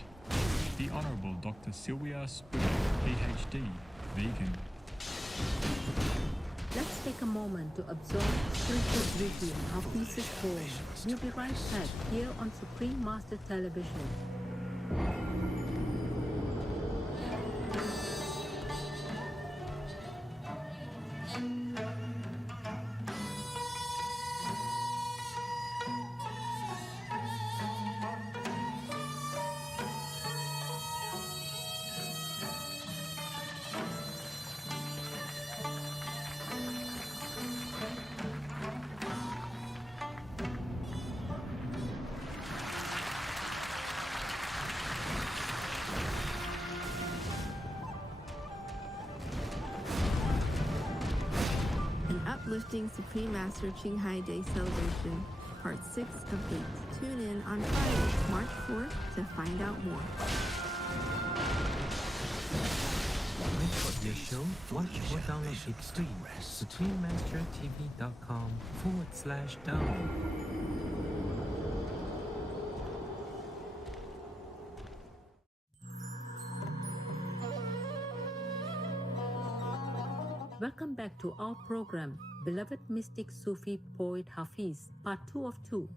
The Honourable Dr. Silvia Spuda, PhD, vegan. Let's take a moment to absorb spiritual beauty in Hafiz's poem. We'll be right back here on Supreme Master Television. Uplifting Supreme Master Ching Hai Day Celebration, Part 6 of 8. Tune in on Friday, March 4th to find out more. Wait for your show, watch or download it free. SupremeMasterTV.com/download. Welcome back to our program, Beloved Mystic Sufi Poet Hafiz, Part 2 of 2.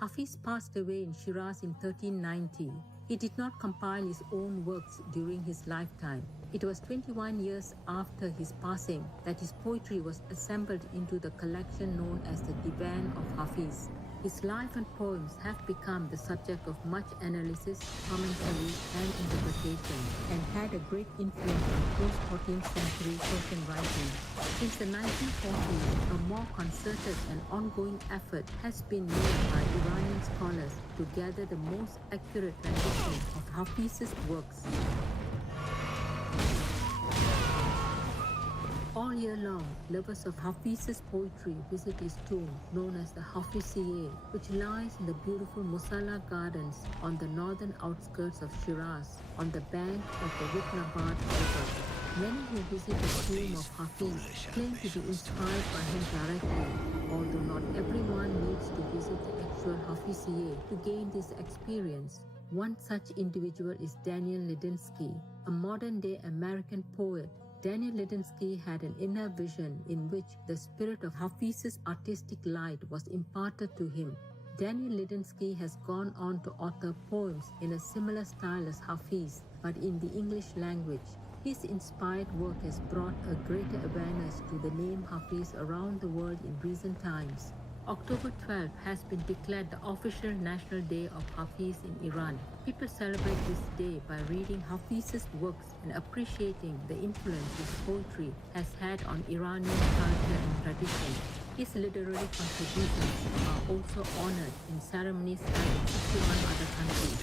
Hafiz passed away in Shiraz in 1390. He did not compile his own works during his lifetime. It was 21 years after his passing that his poetry was assembled into the collection known as the Divan of Hafiz. His life and poems have become the subject of much analysis, commentary, and interpretation, and had a great influence on post-14th century Persian writing. Since the 1940s, a more concerted and ongoing effort has been made by Iranian scholars to gather the most accurate rendition of Hafiz's works. All year long, lovers of Hafiz's poetry visit his tomb, known as the Hafiziye, which lies in the beautiful Musalla Gardens on the northern outskirts of Shiraz, on the bank of the Ruknabad River. Many who visit the tomb of Hafiz claim to be inspired by him directly, although not everyone needs to visit the actual Hafiziye to gain this experience. One such individual is Daniel Lidinsky, a modern-day American poet. Daniel Lidinsky had an inner vision in which the spirit of Hafiz's artistic light was imparted to him. Daniel Lidinsky has gone on to author poems in a similar style as Hafiz, but in the English language. His inspired work has brought a greater awareness to the name Hafiz around the world in recent times. October 12 has been declared the official National Day of Hafiz in Iran. People celebrate this day by reading Hafiz's works and appreciating the influence his poetry has had on Iranian culture and tradition. His literary contributions are also honored in ceremonies held in 51 other countries.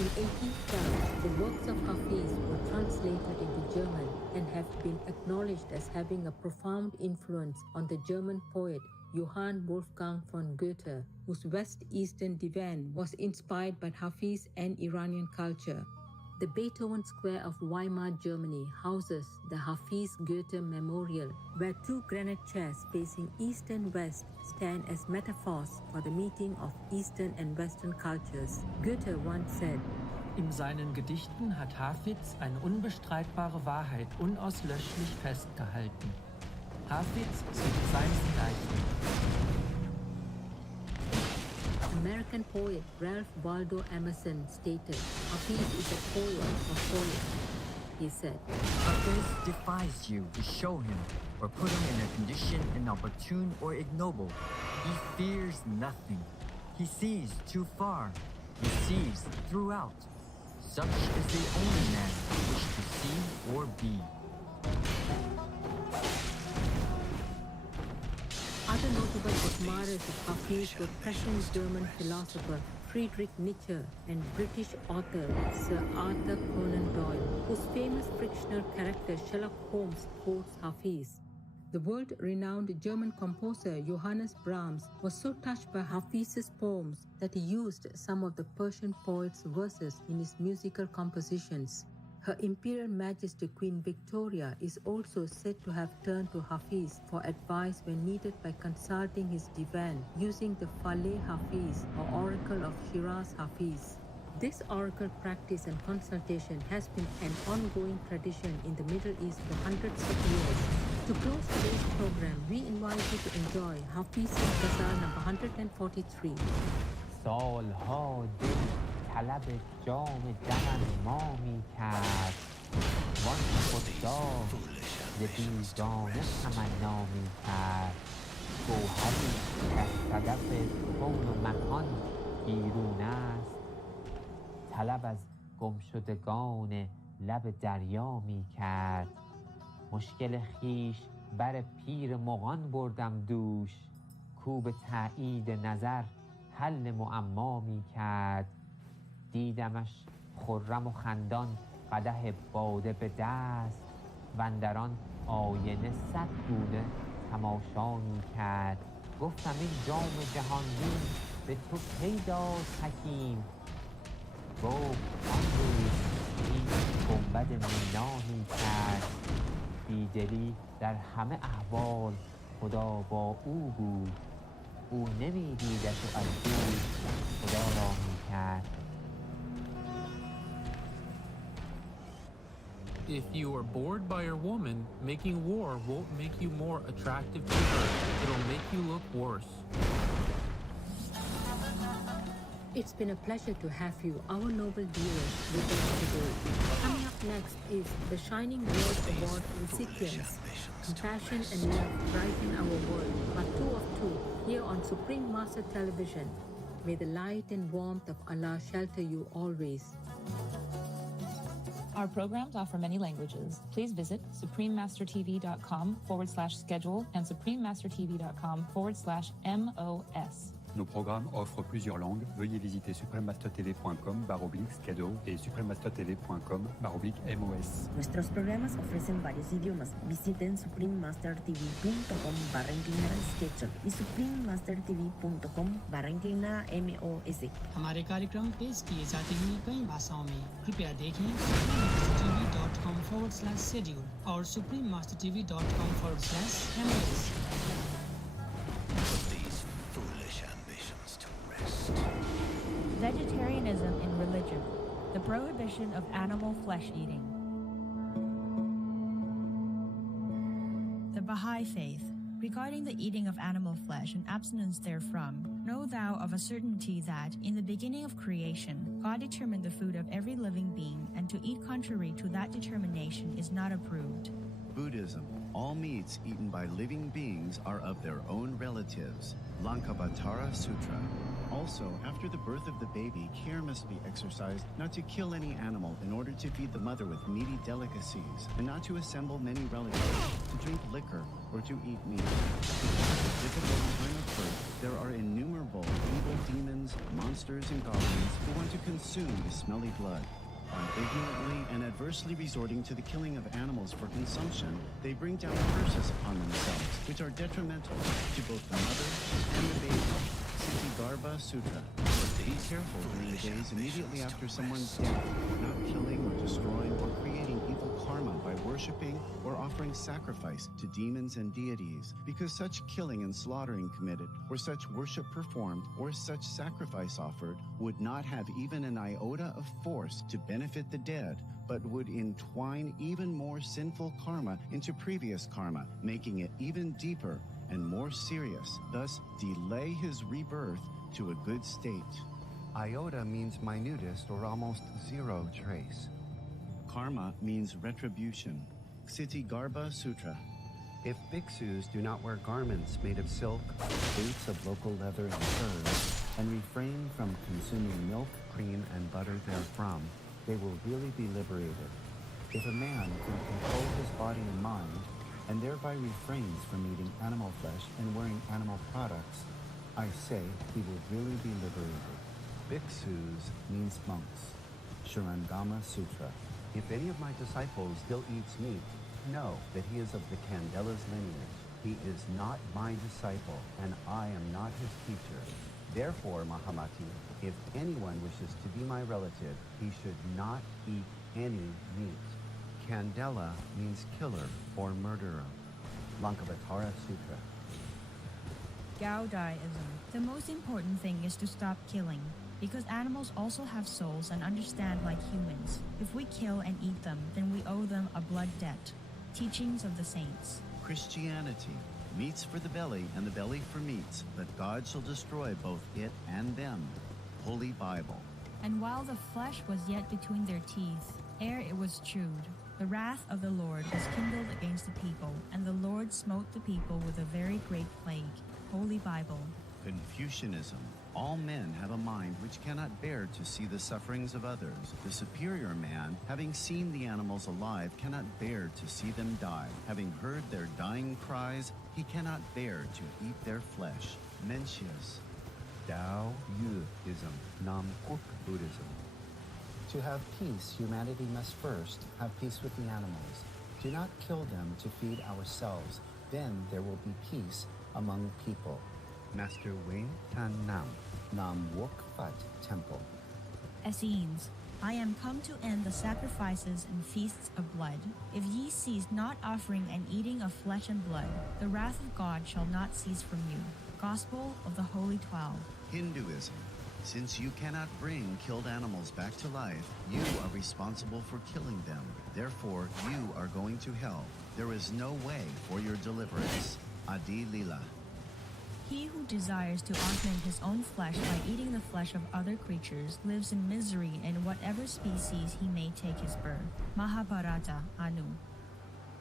In 1812, the works of Hafiz were translated into German and have been acknowledged as having a profound influence on the German poet Johann Wolfgang von Goethe, whose West Eastern Divan was inspired by Hafiz and Iranian culture. The Beethoven Square of Weimar, Germany houses the Hafiz-Goethe Memorial, where two granite chairs facing east and west stand as metaphors for the meeting of Eastern and Western cultures. Goethe once said, In seinen Gedichten hat Hafiz eine unbestreitbare Wahrheit unauslöschlich festgehalten. Hafiz sieht seinesgleichen. American poet Ralph Waldo Emerson stated, Hafiz is a poet of poets. He said, Hafiz defies you to show him or put him in a condition inopportune or ignoble. He fears nothing. He sees too far. He sees throughout. Such is the only man I wish to see or be. Other notable admirers of Hafiz were Prussian German philosopher Friedrich Nietzsche and British author Sir Arthur Conan Doyle, whose famous fictional character Sherlock Holmes quotes Hafiz. The world-renowned German composer Johannes Brahms was so touched by Hafiz's poems that he used some of the Persian poet's verses in his musical compositions. Her Imperial Majesty Queen Victoria is also said to have turned to Hafiz for advice when needed by consulting his divan using the Faleh Hafiz or Oracle of Shiraz Hafiz. This oracle practice and consultation has been an ongoing tradition in the Middle East for hundreds of years. To close today's program, we invite you to enjoy Hafiz's Ghazal number 143. سالها دل طلب جام دمم ما می کرد وان خوددار ز بیگانه تمنا می کرد گوهری از صدف کون و مکان بیرون است طلب از گمشدگان لب دریا می کرد مشکل خیش بر پیر مغان بردم دوش کو به تایید نظر حل معما می کرد دیدمش خرم و خندان قدح باده به دست وندران آینه 100 گونه تماشا می کرد گفتم این جام جهانبین به تو کی داد حکیم گفت آن روز این گنبد مینا می کرد بیدلی در همه احوال خدا با او بود او نمی دیدش و از دور خدا را می کرد. If you are bored by your woman, making war won't make you more attractive to her. It'll make you look worse. It's been a pleasure to have you, our noble viewers, with us today. Coming up next is the Shining World Award recipients. Compassion and love brighten our world, but 2 of 2, here on Supreme Master Television. May the light and warmth of Allah shelter you always. Our programs offer many languages. Please visit suprememastertv.com/schedule and suprememastertv.com/MOS. Nos programmes offrent plusieurs langues. Veuillez visiter suprememastertv.com/schedule et suprememastertv.com/MOS. Nuestros programas ofrecen varios idiomas. Visiten suprememastertv.com/schedule y suprememastertv.com/MOS. हमारे कार्यक्रम पेश किए जाते हैं कई भाषाओं में कृपया देखें suprememastertv.com/schedule और suprememastertv.com/MOS. Vegetarianism in religion, the prohibition of animal flesh eating. The Baha'i Faith. Regarding the eating of animal flesh and abstinence therefrom, know thou of a certainty that, in the beginning of creation, God determined the food of every living being, and to eat contrary to that determination is not approved. Buddhism. All meats eaten by living beings are of their own relatives. Lankavatara Sutra. Also, after the birth of the baby, care must be exercised not to kill any animal in order to feed the mother with meaty delicacies, and not to assemble many relatives, to drink liquor, or to eat meat. At the difficult time of birth, there are innumerable evil demons, monsters, and goblins who want to consume the smelly blood. By ignorantly and adversely resorting to the killing of animals for consumption, they bring down curses upon themselves, which are detrimental to both the mother and the baby. Garbha Sutra. Be careful during the days immediately after someone's death, not killing or destroying or creating evil karma by worshipping or offering sacrifice to demons and deities, because such killing and slaughtering committed, or such worship performed, or such sacrifice offered would not have even an iota of force to benefit the dead, but would entwine even more sinful karma into previous karma, making it even deeper and more serious, thus delay his rebirth to a good state. Iota means minutest or almost zero trace. Karma means retribution. Ksiti Garbha Sutra. If bhikshus do not wear garments made of silk, boots of local leather and furs, and refrain from consuming milk, cream, and butter therefrom, they will really be liberated. If a man can control his body and mind, and thereby refrains from eating animal flesh and wearing animal products, I say he will really be liberated. Bhikshus means monks. Shurangama Sutra. If any of my disciples still eats meat, know that he is of the Candela's lineage. He is not my disciple, and I am not his teacher. Therefore, Mahamati, if anyone wishes to be my relative, he should not eat any meat. Candela means killer or murderer. Lankavatara Sutra. Gaudaism. The most important thing is to stop killing, because animals also have souls and understand like humans. If we kill and eat them, then we owe them a blood debt. Teachings of the Saints. Christianity. Meats for the belly and the belly for meats, but God shall destroy both it and them. Holy Bible. And while the flesh was yet between their teeth, ere it was chewed, the wrath of the Lord was kindled against the people, and the Lord smote the people with a very great plague. Holy Bible. Confucianism. All men have a mind which cannot bear to see the sufferings of others. The superior man, having seen the animals alive, cannot bear to see them die. Having heard their dying cries, he cannot bear to eat their flesh. Mencius. Taoism, Namkuk Buddhism. To have peace, humanity must first have peace with the animals. Do not kill them to feed ourselves. Then there will be peace among people. Master Wing Tan Nam, Nam Wok Fat Temple. Essenes. I am come to end the sacrifices and feasts of blood. If ye cease not offering and eating of flesh and blood, the wrath of God shall not cease from you. Gospel of the Holy 12. Hinduism. Since you cannot bring killed animals back to life, you are responsible for killing them. Therefore, you are going to hell. There is no way for your deliverance. Adi Lila. He who desires to augment his own flesh by eating the flesh of other creatures lives in misery in whatever species he may take his birth. Mahabharata, Anu.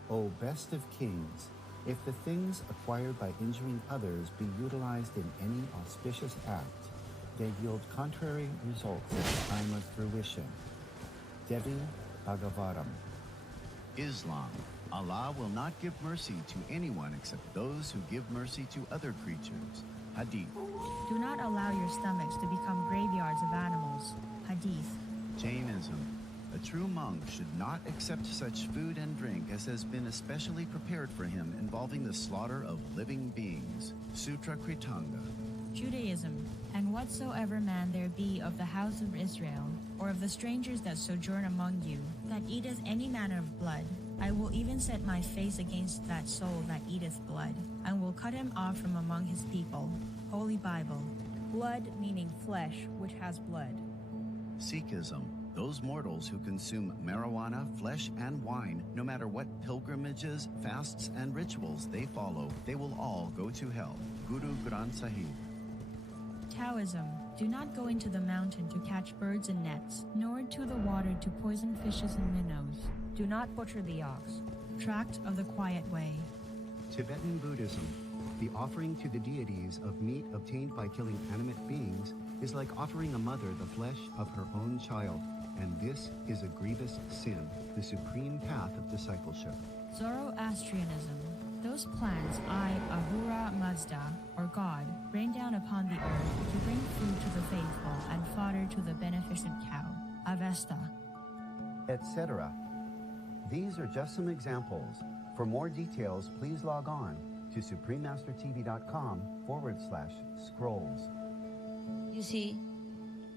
O best of kings, if the things acquired by injuring others be utilized in any auspicious act, they yield contrary results at the time of fruition. Devi Bhagavatam. Islam. Allah will not give mercy to anyone except those who give mercy to other creatures. Hadith. Do not allow your stomachs to become graveyards of animals. Hadith. Jainism. A true monk should not accept such food and drink as has been especially prepared for him involving the slaughter of living beings. Sutra Kritanga. Judaism. And whatsoever man there be of the house of Israel, or of the strangers that sojourn among you, that eateth any manner of blood, I will even set my face against that soul that eateth blood, and will cut him off from among his people. Holy Bible. Blood meaning flesh which has blood. Sikhism. Those mortals who consume marijuana, flesh, and wine, no matter what pilgrimages, fasts, and rituals they follow, they will all go to hell. Guru Granth Sahib. Taoism. Do not go into the mountain to catch birds and nets, nor to the water to poison fishes and minnows. Do not butcher the ox. Tract of the Quiet Way. Tibetan Buddhism. The offering to the deities of meat obtained by killing animate beings is like offering a mother the flesh of her own child, and this is a grievous sin, the supreme path of discipleship. Zoroastrianism. Those plants I, Ahura Mazda, or God, rain down upon the earth to bring food to the faithful and fodder to the beneficent cow. Avesta. Etc. These are just some examples. For more details, please log on to suprememastertv.com/scrolls. You see,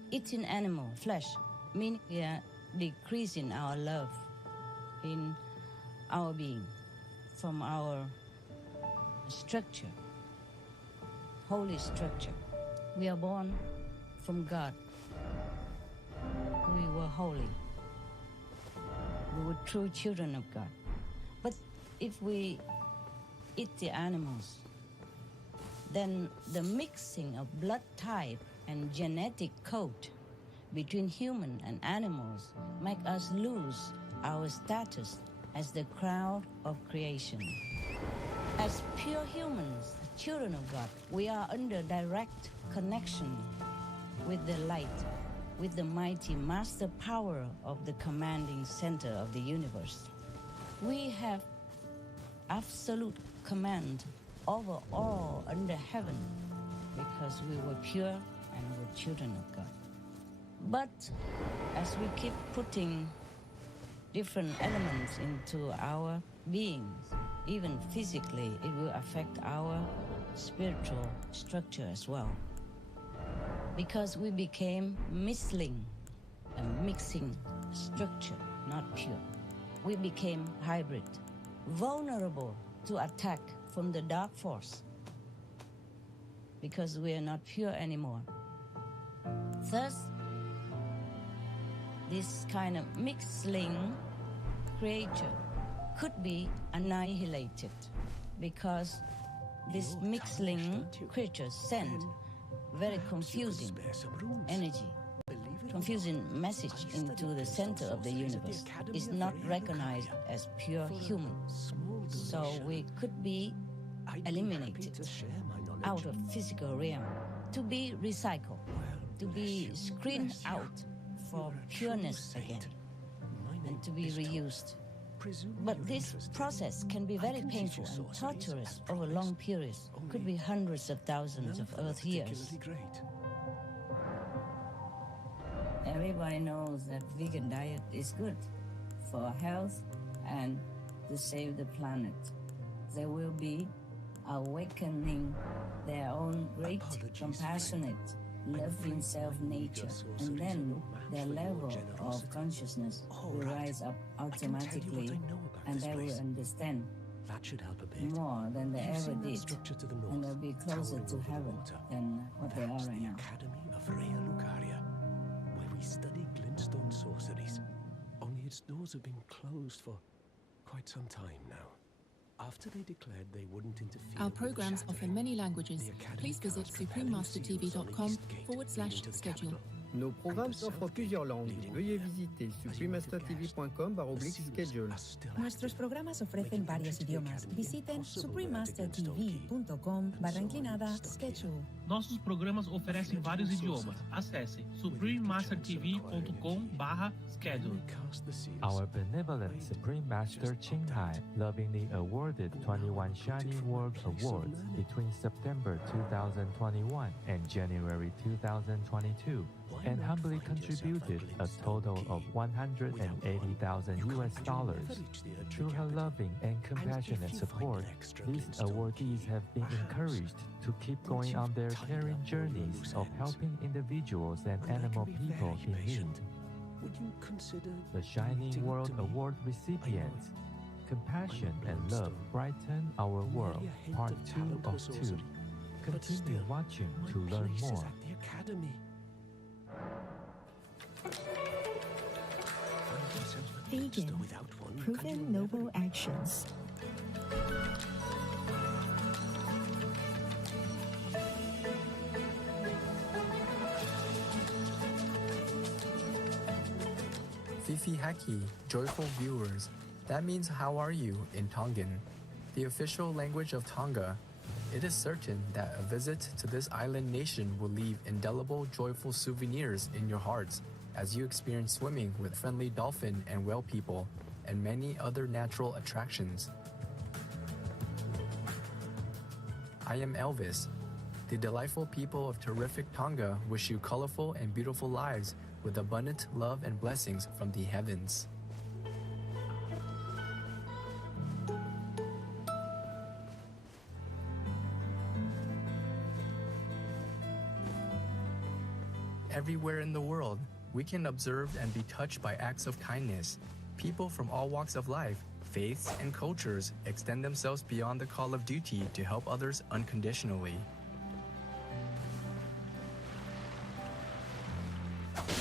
eating animal flesh means we are decreasing our love in our being from our structure, holy structure. We are born from God. We were holy. We were true children of God. But if we eat the animals, then the mixing of blood type and genetic code between human and animals make us lose our status as the crown of creation. As pure humans, children of God, we are under direct connection with the light, with the mighty master power of the commanding center of the universe. We have absolute command over all under heaven because we were pure and were children of God. But as we keep putting different elements into our beings, even physically, it will affect our spiritual structure as well. Because we became misling, a mixing structure, not pure. We became hybrid, vulnerable to attack from the dark force, because we are not pure anymore. Thus, this kind of mixling creature could be annihilated, because this mixling creature send very confusing energy, confusing message into the center of the universe, is not recognized as pure human. So we could be eliminated out of physical realm, to be recycled, to be screened out for pureness again, and to be reused. But this process can be very painful and torturous over long periods, could be hundreds of thousands of Earth years. Everybody knows that vegan diet is good for health and to save the planet. They will be awakening their own great, compassionate, loving self-nature, and then their level of consciousness will rise up automatically, and they will understand more than they ever did, and they'll be closer to heaven than what they are right now. Where we study glintstone sorceries, only its doors have been closed for quite some time now. After they declared they wouldn't interfere. Our programs offer many languages. Please visit suprememastertv.com/schedule. Nos programmes s'offrent plusieurs langues. Veuillez visiter suprememastertv.com/schedule. Nuestros programas ofrecen varios idiomas. Visiten suprememastertv.com/schedule. Nossos programas oferecem vários idiomas. Acesse suprememastertv.com/schedule. Our benevolent Supreme Master Qinghai lovingly awarded 21 Shining World Awards between September 2021 and January 2022, and humbly contributed a total of $180,000 US. Through her loving and compassionate support, these awardees have been encouraged to keep going on their caring journeys of helping individuals and animal people in need. The Shining World Award recipients, Compassion and Love Brighten Our World, Part 2 of 2. Continue watching to learn more. Vegan, proven noble actions. Fifi Haki, joyful viewers. That means how are you in Tongan, the official language of Tonga. It is certain that a visit to this island nation will leave indelible joyful souvenirs in your hearts as you experience swimming with friendly dolphin and whale people and many other natural attractions. I am Elvis. The delightful people of terrific Tonga wish you colorful and beautiful lives with abundant love and blessings from the heavens. Everywhere in the world, we can observe and be touched by acts of kindness. People from all walks of life, faiths, and cultures extend themselves beyond the call of duty to help others unconditionally.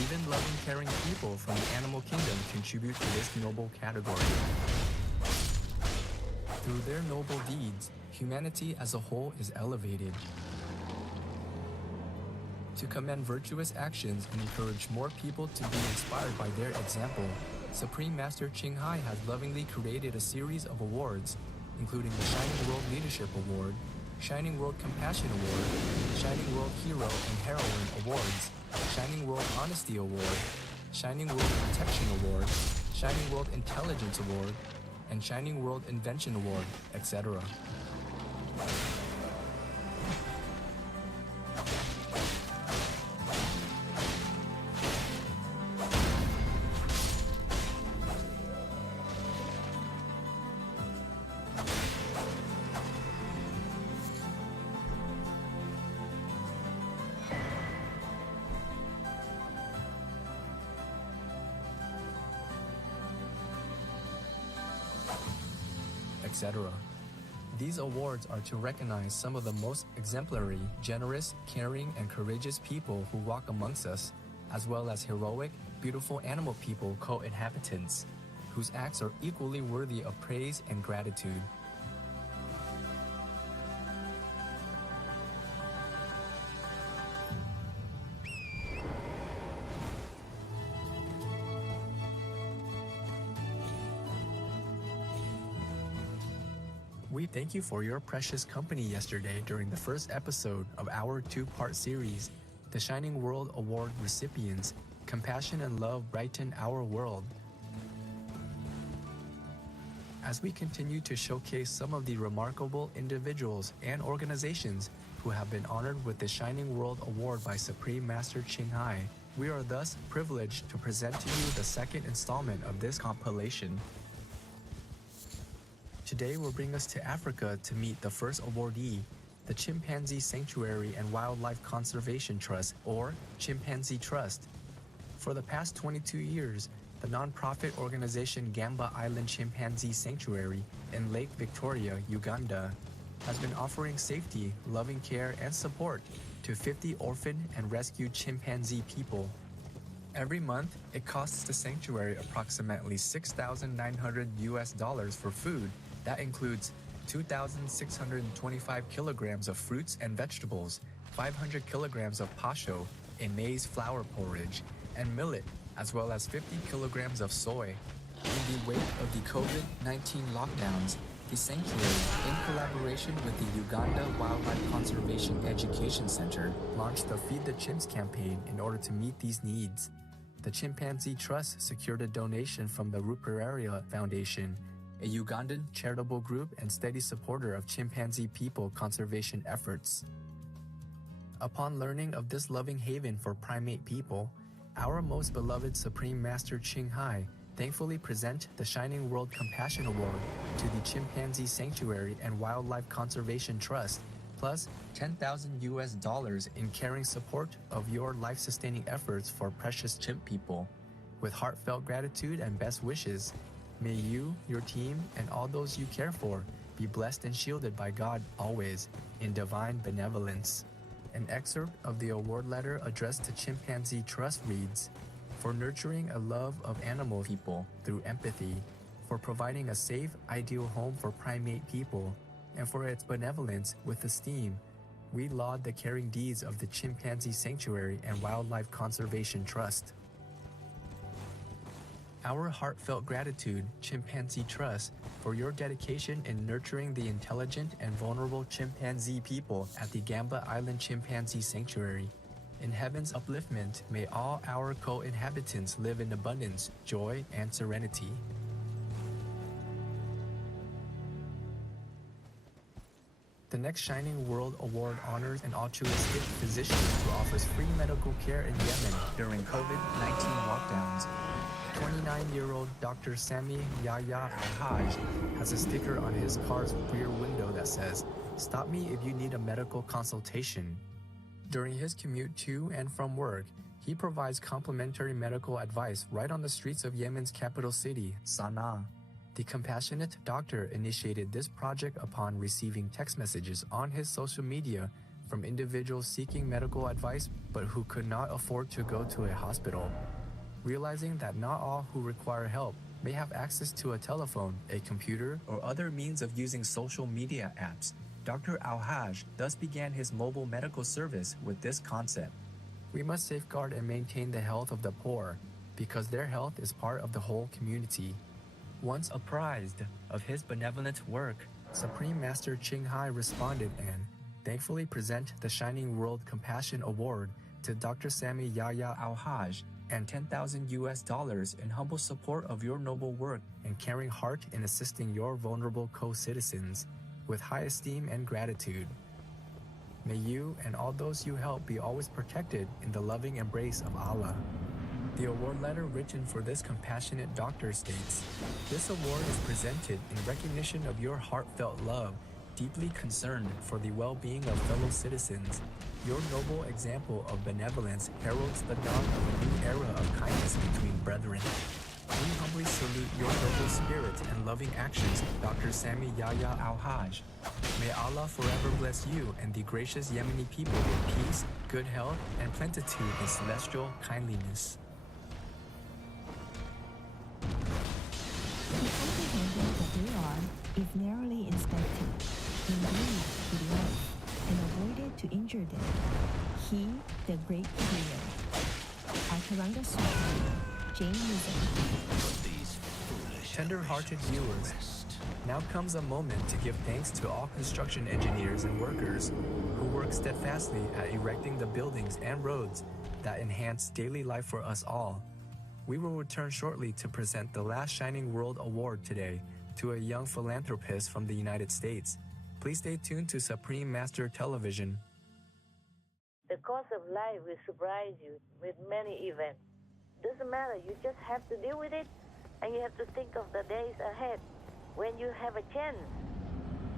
Even loving, caring people from the animal kingdom contribute to this noble category. Through their noble deeds, humanity as a whole is elevated. To commend virtuous actions and encourage more people to be inspired by their example, Supreme Master Ching Hai has lovingly created a series of awards, including the Shining World Leadership Award, Shining World Compassion Award, Shining World Hero and Heroine Awards, Shining World Honesty Award, Shining World Protection Award, Shining World Intelligence Award, and Shining World Invention Award, etc. etc. These awards are to recognize some of the most exemplary, generous, caring, and courageous people who walk amongst us, as well as heroic, beautiful animal people co-inhabitants, whose acts are equally worthy of praise and gratitude. We thank you for your precious company yesterday during the first episode of our two-part series, The Shining World Award Recipients, Compassion and Love Brighten Our World. As we continue to showcase some of the remarkable individuals and organizations who have been honored with the Shining World Award by Supreme Master Ching Hai, we are thus privileged to present to you the second installment of this compilation. Today will bring us to Africa to meet the first awardee, the Chimpanzee Sanctuary and Wildlife Conservation Trust, or Chimpanzee Trust. For the past 22 years, the non-profit organization Gamba Island Chimpanzee Sanctuary in Lake Victoria, Uganda, has been offering safety, loving care, and support to 50 orphaned and rescued chimpanzee people. Every month, it costs the sanctuary approximately $6,900 for food. That includes 2,625 kilograms of fruits and vegetables, 500 kilograms of pasho, a maize flour porridge, and millet, as well as 50 kilograms of soy. In the wake of the COVID-19 lockdowns, the sanctuary, in collaboration with the Uganda Wildlife Conservation Education Center, launched the Feed the Chimps campaign in order to meet these needs. The Chimpanzee Trust secured a donation from the Ruperaria Foundation, a Ugandan charitable group and steady supporter of chimpanzee people conservation efforts. Upon learning of this loving haven for primate people, our most beloved Supreme Master Ching Hai thankfully present the Shining World Compassion Award to the Chimpanzee Sanctuary and Wildlife Conservation Trust, plus $10,000 in caring support of your life-sustaining efforts for precious chimp people. With heartfelt gratitude and best wishes, may you, your team, and all those you care for be blessed and shielded by God always in divine benevolence. An excerpt of the award letter addressed to Chimpanzee Trust reads, "For nurturing a love of animal people through empathy, for providing a safe, ideal home for primate people, and for its benevolence with esteem, we laud the caring deeds of the Chimpanzee Sanctuary and Wildlife Conservation Trust." Our heartfelt gratitude, Chimpanzee Trust, for your dedication in nurturing the intelligent and vulnerable chimpanzee people at the Gamba Island Chimpanzee Sanctuary. In heaven's upliftment, may all our co-inhabitants live in abundance, joy, and serenity. The next Shining World Award honors an altruistic physician who offers free medical care in Yemen during COVID-19 lockdowns. 29-year-old Dr. Sami Yahya Al-Haj has a sticker on his car's rear window that says, "Stop me if you need a medical consultation." During his commute to and from work, he provides complimentary medical advice right on the streets of Yemen's capital city, Sana'a. The compassionate doctor initiated this project upon receiving text messages on his social media from individuals seeking medical advice but who could not afford to go to a hospital. Realizing that not all who require help may have access to a telephone, a computer, or other means of using social media apps, Dr. Al-Haj thus began his mobile medical service with this concept. We must safeguard and maintain the health of the poor, because their health is part of the whole community. Once apprised of his benevolent work, Supreme Master Ching Hai responded and thankfully present the Shining World Compassion Award to Dr. Sami Yahya Al-Haj and $10,000 in humble support of your noble work and caring heart in assisting your vulnerable co-citizens with high esteem and gratitude. May you and all those you help be always protected in the loving embrace of Allah. The award letter written for this compassionate doctor states, "This award is presented in recognition of your heartfelt love, deeply concerned for the well-being of fellow citizens. Your noble example of benevolence heralds the dawn of a new era of kindness between brethren. We humbly salute your noble spirit and loving actions, Dr. Sami Yahya Al-Haj. May Allah forever bless you and the gracious Yemeni people with peace, good health, and plenitude in celestial kindliness." He comprehended that they are, if narrowly inspected, indeed to love, and avoided to injure them. He, the great healer. Akaranga Sutra, Jainism. Tender-hearted viewers, now comes a moment to give thanks to all construction engineers and workers who work steadfastly at erecting the buildings and roads that enhance daily life for us all. We will return shortly to present the last Shining World Award today to a young philanthropist from the United States. Please stay tuned to Supreme Master Television. The course of life will surprise you with many events. Doesn't matter, you just have to deal with it, and you have to think of the days ahead when you have a chance.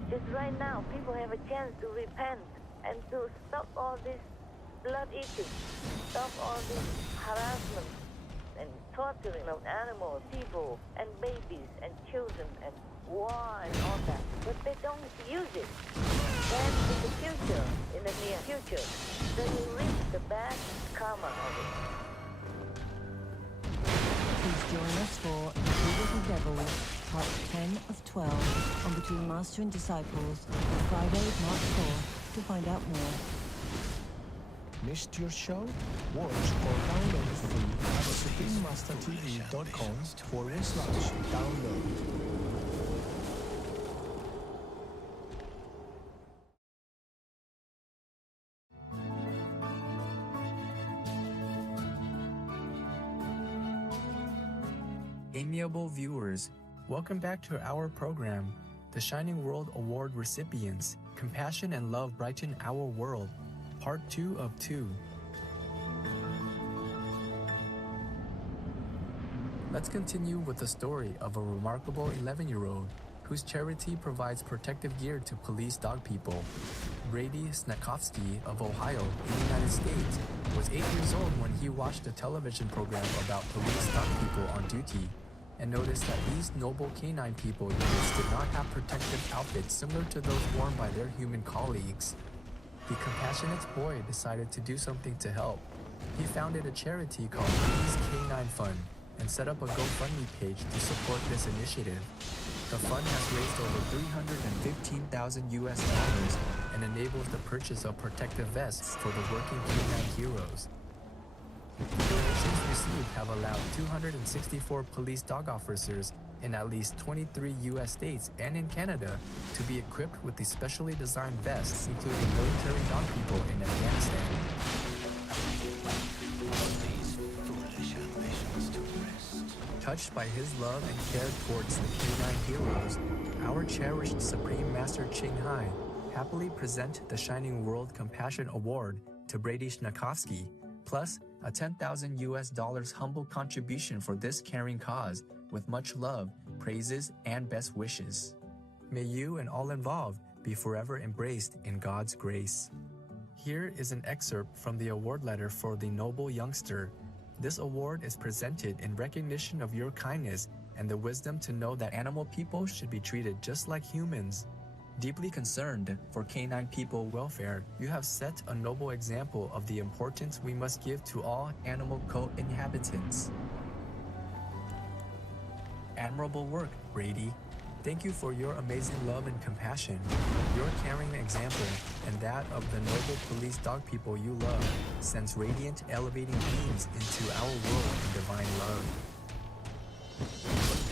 Just right now, people have a chance to repent and to stop all this blood eating, stop all this harassment and torturing of animals, people, and babies, and children, and war, and all that. But they don't use it. Then in the future, in the near future, they will reap the bad karma of it. Please join us for The Little Devils, Part 10 of 12, on Between Master and Disciples, on Friday, March 4th, to find out more. Missed your show? Watch or download free at suprememastertv.com/download. Amiable viewers, welcome back to our program, The Shining World Award recipients, Compassion and Love Brighten Our World, Part 2 of 2. Let's continue with the story of a remarkable 11-year-old whose charity provides protective gear to police dog people. Brady Snakowski of Ohio, in the United States, was 8 years old when he watched a television program about police dog people on duty and noticed that these noble canine people units did not have protective outfits similar to those worn by their human colleagues. The compassionate boy decided to do something to help. He founded a charity called Brady's Canine Fund and set up a GoFundMe page to support this initiative. The fund has raised over $315,000 and enables the purchase of protective vests for the working canine heroes. Donations received have allowed 264 police dog officers in at least 23 U.S. states and in Canada to be equipped with the specially designed vests, including military dog people in Afghanistan. Touched by his love and care towards the canine heroes, our cherished Supreme Master Ching Hai happily present the Shining World Compassion Award to Brady Snakowski, plus a $10,000 humble contribution for this caring cause, with much love, praises, and best wishes. May you and all involved be forever embraced in God's grace. Here is an excerpt from the award letter for the noble youngster. This award is presented in recognition of your kindness and the wisdom to know that animal people should be treated just like humans. Deeply concerned for canine people welfare, you have set a noble example of the importance we must give to all animal co-inhabitants. Admirable work, Brady. Thank you for your amazing love and compassion. Your caring example and that of the noble police dog people you love sends radiant, elevating beams into our world in divine love.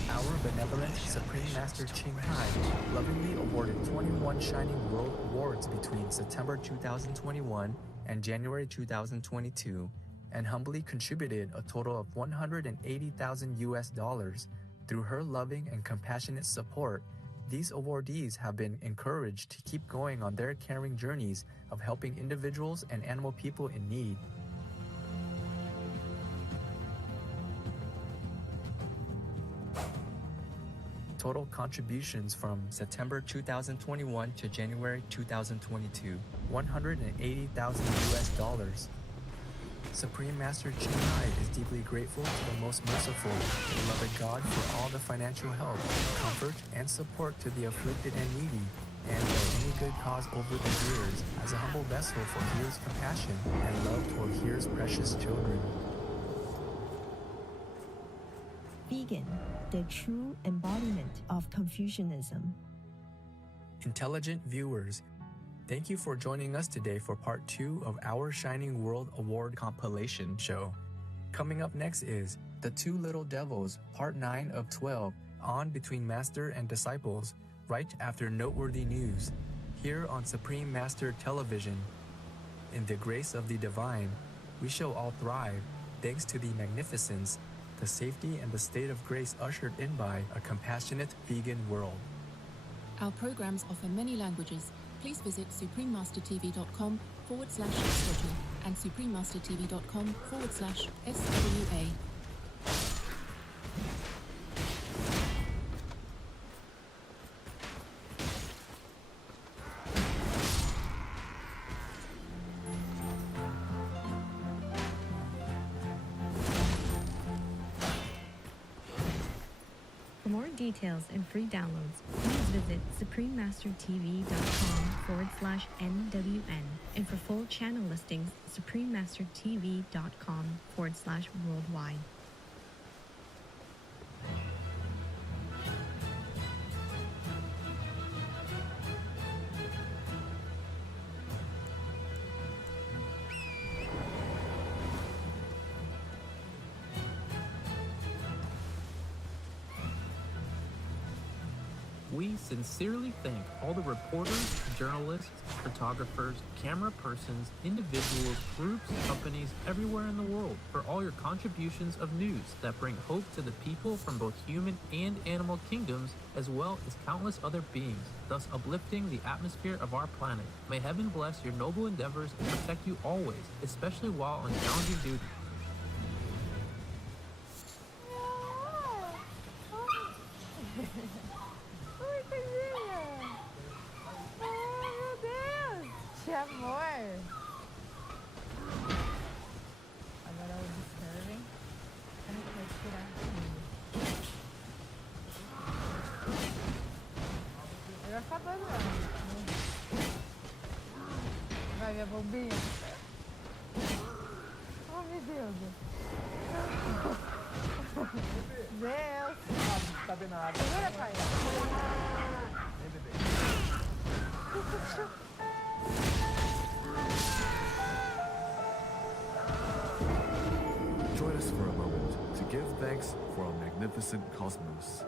Our benevolent Supreme Master Ching Hai lovingly awarded 21 Shining World Awards between September 2021 and January 2022, and humbly contributed a total of $180,000 through her loving and compassionate support. These awardees have been encouraged to keep going on their caring journeys of helping individuals and animal people in need. Total contributions from September 2021 to January 2022, $180,000. Supreme Master Ching Hai is deeply grateful to the most merciful, beloved God for all the financial help, comfort, and support to the afflicted and needy, and for any good cause over the years, as a humble vessel for Here's compassion and love toward Here's precious children. Vegan, the true embodiment of Confucianism. Intelligent viewers, thank you for joining us today for part 2 of our Shining World Award compilation show. Coming up next is The Two Little Devils, part 9 of 12, on Between Master and Disciples, right after noteworthy news, here on Supreme Master Television. In the grace of the divine, we shall all thrive, thanks to the magnificence, the safety, and the state of grace ushered in by a compassionate vegan world. Our programs offer many languages. Please visit suprememastertv.com/schedule and suprememastertv.com/SWA. For more details and free downloads, please visit suprememastertv.com/NWN, and for full channel listings, suprememastertv.com/worldwide. We sincerely thank all the reporters, journalists, photographers, camera persons, individuals, groups, companies everywhere in the world for all your contributions of news that bring hope to the people from both human and animal kingdoms, as well as countless other beings, thus uplifting the atmosphere of our planet. May heaven bless your noble endeavors and protect you always, especially while on challenging duty. Amor! Agora observem. Como que vai tirar aqui? Ele vai ficar doido mesmo. Vai ver a bombinha? Oh, meu Deus! Deus! Tá vendo a água? Segura, pai! Vem, bebê. Join us for a moment to give thanks for our magnificent cosmos.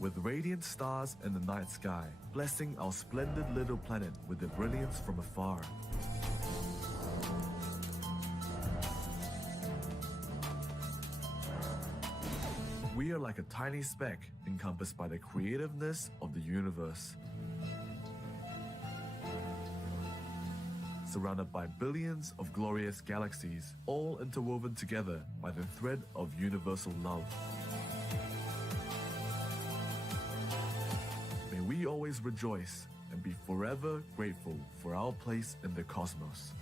With radiant stars in the night sky, blessing our splendid little planet with their brilliance from afar. We are like a tiny speck encompassed by the creativeness of the universe. Surrounded by billions of glorious galaxies, all interwoven together by the thread of universal love. May we always rejoice and be forever grateful for our place in the cosmos.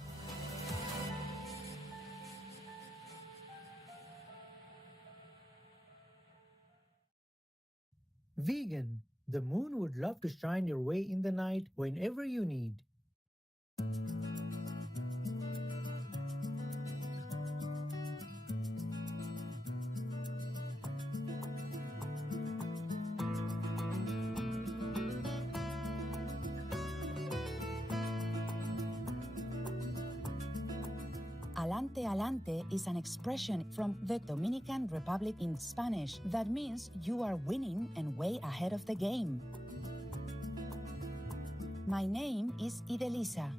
Vegan, The moon would love to shine your way in the night whenever you need. Alante alante is an expression from the Dominican Republic in Spanish that means you are winning and way ahead of the game. My name is Idelisa.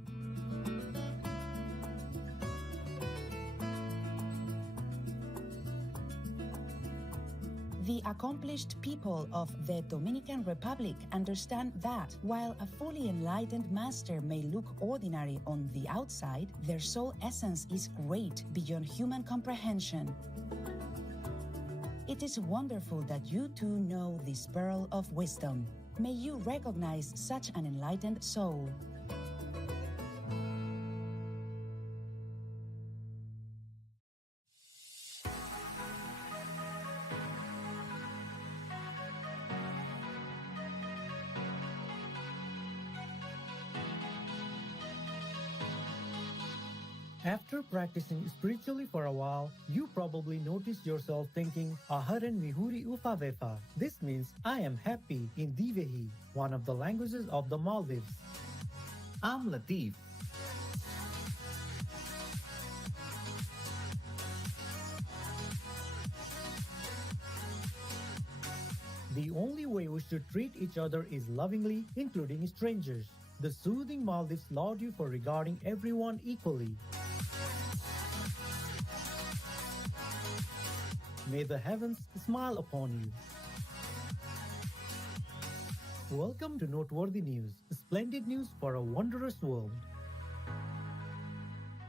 The accomplished people of the Dominican Republic understand that while a fully enlightened master may look ordinary on the outside, their soul essence is great beyond human comprehension. It is wonderful that you too know this pearl of wisdom. May you recognize such an enlightened soul. After practicing spiritually for a while, you probably noticed yourself thinking, Aharan mihuri ufavefa. This means, I am happy in Divehi, one of the languages of the Maldives. I'm Latif. The only way we should treat each other is lovingly, including strangers. The soothing Maldives laud you for regarding everyone equally. May the heavens smile upon you. Welcome to Noteworthy News, splendid news for a wondrous world.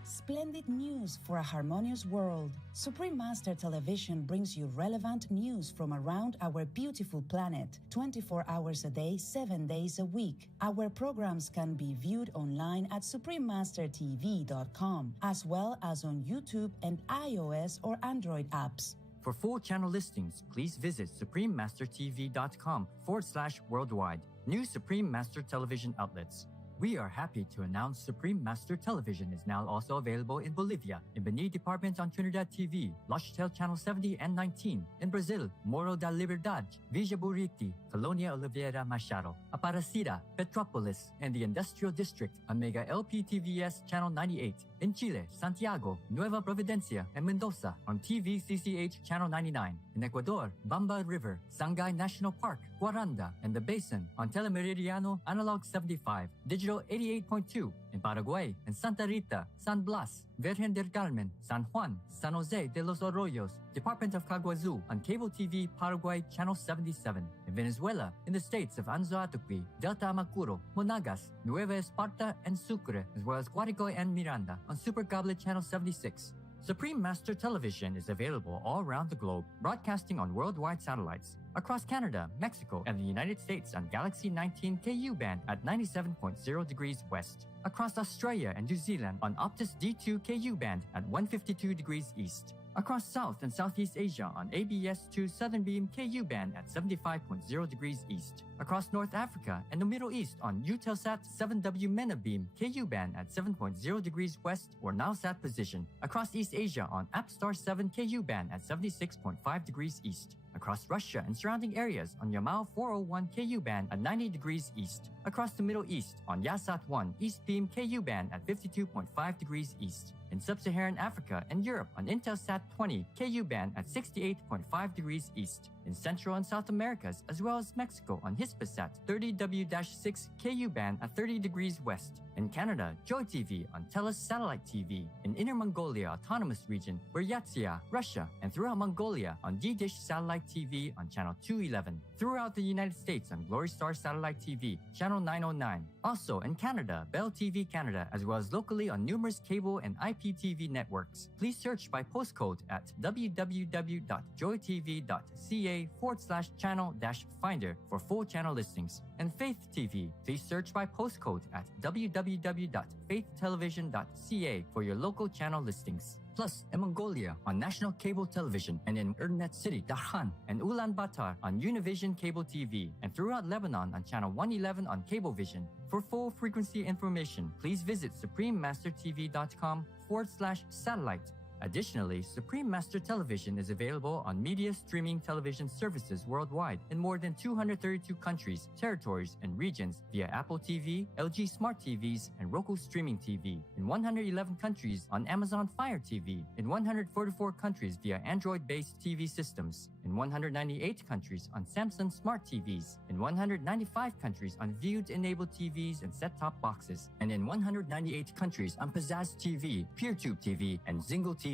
Splendid news for a harmonious world. Supreme Master Television brings you relevant news from around our beautiful planet, 24 hours a day, 7 days a week. Our programs can be viewed online at suprememastertv.com, as well as on YouTube and iOS or Android apps. For full channel listings, please visit suprememastertv.com/worldwide. New Supreme Master Television outlets. We are happy to announce Supreme Master Television is now also available in Bolivia, in Beni Department on Trinidad TV, Lochtel Channel 70 and 19, in Brazil, Morro da Liberdade, Villa Buriti, Colonia Oliveira Machado, Aparecida, Petropolis, and the Industrial District on Mega LPTVS Channel 98, in Chile, Santiago, Nueva Providencia, and Mendoza on TVCCH Channel 99, in Ecuador, Bamba River, Sangay National Park, Guaranda, and the Basin on Telemeridiano Analog 75, Digital 88.2, in Paraguay, and Santa Rita, San Blas, Virgen del Carmen, San Juan, San Jose de los Arroyos, Department of Caguazú on Cable TV Paraguay Channel 77, in Venezuela, in the states of Anzo Atuqui, Delta Amacuro, Monagas, Nueva Esparta, and Sucre, as well as Guarico and Miranda on Super Cable Channel 76. Supreme Master Television is available all around the globe, broadcasting on worldwide satellites. Across Canada, Mexico, and the United States on Galaxy 19 KU band at 97.0 degrees west. Across Australia and New Zealand on Optus D2 KU band at 152 degrees east. Across South and Southeast Asia on ABS2 Southern Beam KU band at 75.0 degrees east. Across North Africa and the Middle East on Eutelsat 7W MENA beam KU band at 7.0 degrees west or nowsat position. Across East Asia on APSTAR 7 KU band at 76.5 degrees east. Across Russia and surrounding areas on Yamal 401 KU band at 90 degrees east. Across the Middle East on Yasat 1 East Beam KU band at 52.5 degrees east. In Sub-Saharan Africa and Europe on Intelsat 20 KU band at 68.5 degrees east. In Central and South Americas as well as Mexico on Hispasat 30W-6 KU band at 30 degrees west. In Canada, Joy TV on TELUS Satellite TV. In Inner Mongolia Autonomous Region, Buryatia, Russia, and throughout Mongolia on D-Dish Satellite TV on Channel 211. Throughout the United States on Glory Star Satellite TV, Channel 909. Also in Canada, Bell TV Canada, as well as locally on numerous cable and IPTV networks. Please search by postcode at www.joytv.ca/channel-finder for full channel listings. And Faith TV. Please search by postcode at www.faithtelevision.ca for your local channel listings. Plus, in Mongolia on national cable television, and in Erdenet City, Darkhan, and Ulaanbaatar on Univision Cable TV, and throughout Lebanon on channel 111 on Cablevision. For full frequency information, please visit suprememastertv.com/satellite. Additionally, Supreme Master Television is available on media streaming television services worldwide in more than 232 countries, territories, and regions via Apple TV, LG Smart TVs, and Roku Streaming TV, in 111 countries on Amazon Fire TV, in 144 countries via Android-based TV systems, in 198 countries on Samsung Smart TVs, in 195 countries on Viewed-enabled TVs and set-top boxes, and in 198 countries on Pizzazz TV, PeerTube TV, and Zingle TV.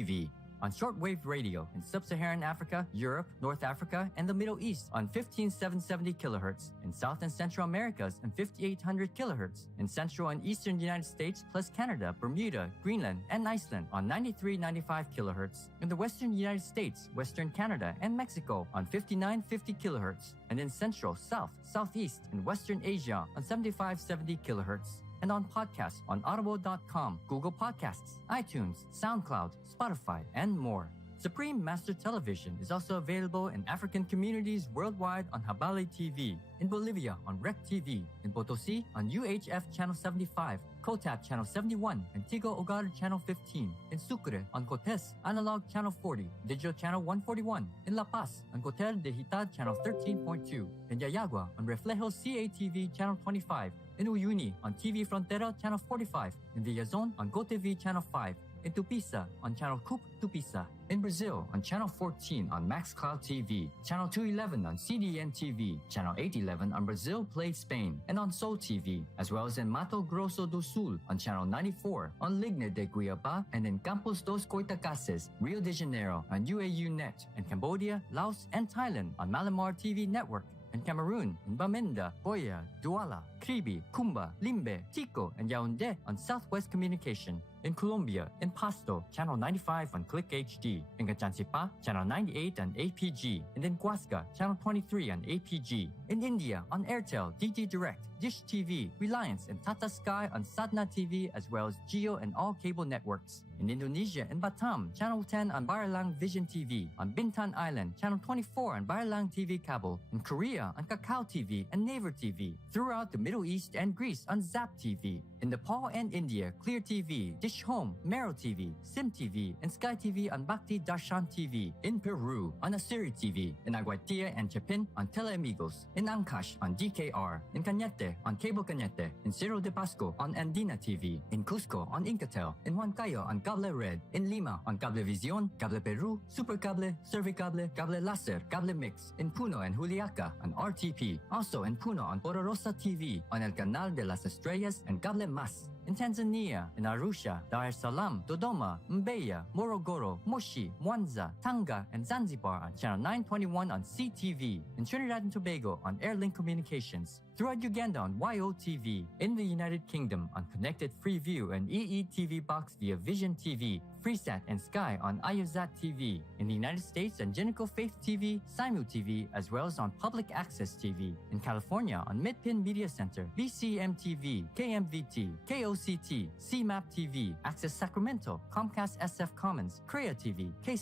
On shortwave radio in Sub-Saharan Africa, Europe, North Africa, and the Middle East on 15,770 kHz, in South and Central Americas on 5,800 kHz, in Central and Eastern United States plus Canada, Bermuda, Greenland, and Iceland on 9395 kHz, in the Western United States, Western Canada, and Mexico on 5950 kHz, and in Central, South, Southeast, and Western Asia on 7570 kHz. And on podcasts on audible.com, Google Podcasts, iTunes, SoundCloud, Spotify, and more. Supreme Master Television is also available in African communities worldwide on Habali TV, in Bolivia on Rec TV, in Potosi on UHF Channel 75, Kotab Channel 71, and Tigo Hogar Channel 15, in Sucre on Cotes Analog Channel 40, Digital Channel 141, in La Paz on Cotel de Hitad Channel 13.2, in Yayagua on Reflejo CATV Channel 25, in Uyuni on TV Frontera Channel 45, in Villazon on GoTV Channel 5, in Tupisa on Channel Coop Tupisa, in Brazil on Channel 14 on MaxCloud TV, Channel 211 on CDN TV, Channel 811 on Brazil Play Spain, and on Soul TV, as well as in Mato Grosso do Sul on Channel 94, on Ligne de Cuiabá, and in Campos dos Goitacazes, Rio de Janeiro on UAU Net, and Cambodia, Laos, and Thailand on Malamar TV Network, in Cameroon, in Bamenda, Boya, Douala, Kribi, Kumba, Limbe, Tico, and Yaoundé on Southwest Communication. In Colombia, in Pasto, Channel 95 on Click HD. In Gachansipa, Channel 98 on APG. And in Huasca, Channel 23 on APG. In India, on Airtel, DD Direct, Dish TV, Reliance, and Tata Sky on Sadna TV, as well as Geo and all cable networks. In Indonesia, in Batam, Channel 10 on Baralang Vision TV. On Bintan Island, Channel 24 on Baralang TV Cable. In Korea, on Kakao TV and Naver TV. Throughout the Middle East and Greece on Zap TV. In Nepal and India, Clear TV, Dish Home, Mero TV, Sim TV, and Sky TV on Bhakti Darshan TV. In Peru, on Asiri TV. In Aguatia and Chapin on Teleamigos. In Ancash on DKR. In Cañete on Cable Cañete. In Cerro de Pasco on Andina TV. In Cusco on Incatel. In Huancayo on Cable Red. In Lima on Cablevisión, Cable Peru, Supercable, Servicable, Cable Laser, Cable Mix. In Puno and Juliaca on RTP. Also in Puno on Pororosa TV. On El Canal de las Estrellas and Cable Mas. In Tanzania, in Arusha, Dar es Salaam, Dodoma, Mbeya, Morogoro, Moshi, Mwanza, Tanga, and Zanzibar on Channel 921 on CTV. In Trinidad and Tobago on Airlink Communications. Throughout Uganda on YOTV. In the United Kingdom on Connected Freeview and EETV Box via Vision TV, Freesat and Sky on IOZAT TV. In the United States on Genical Faith TV, Simu TV, as well as on Public Access TV. In California on Midpin Media Center, BCM TV, KMVT, KOCT, CMAP TV, Access Sacramento, Comcast SF Commons, Korea TV, K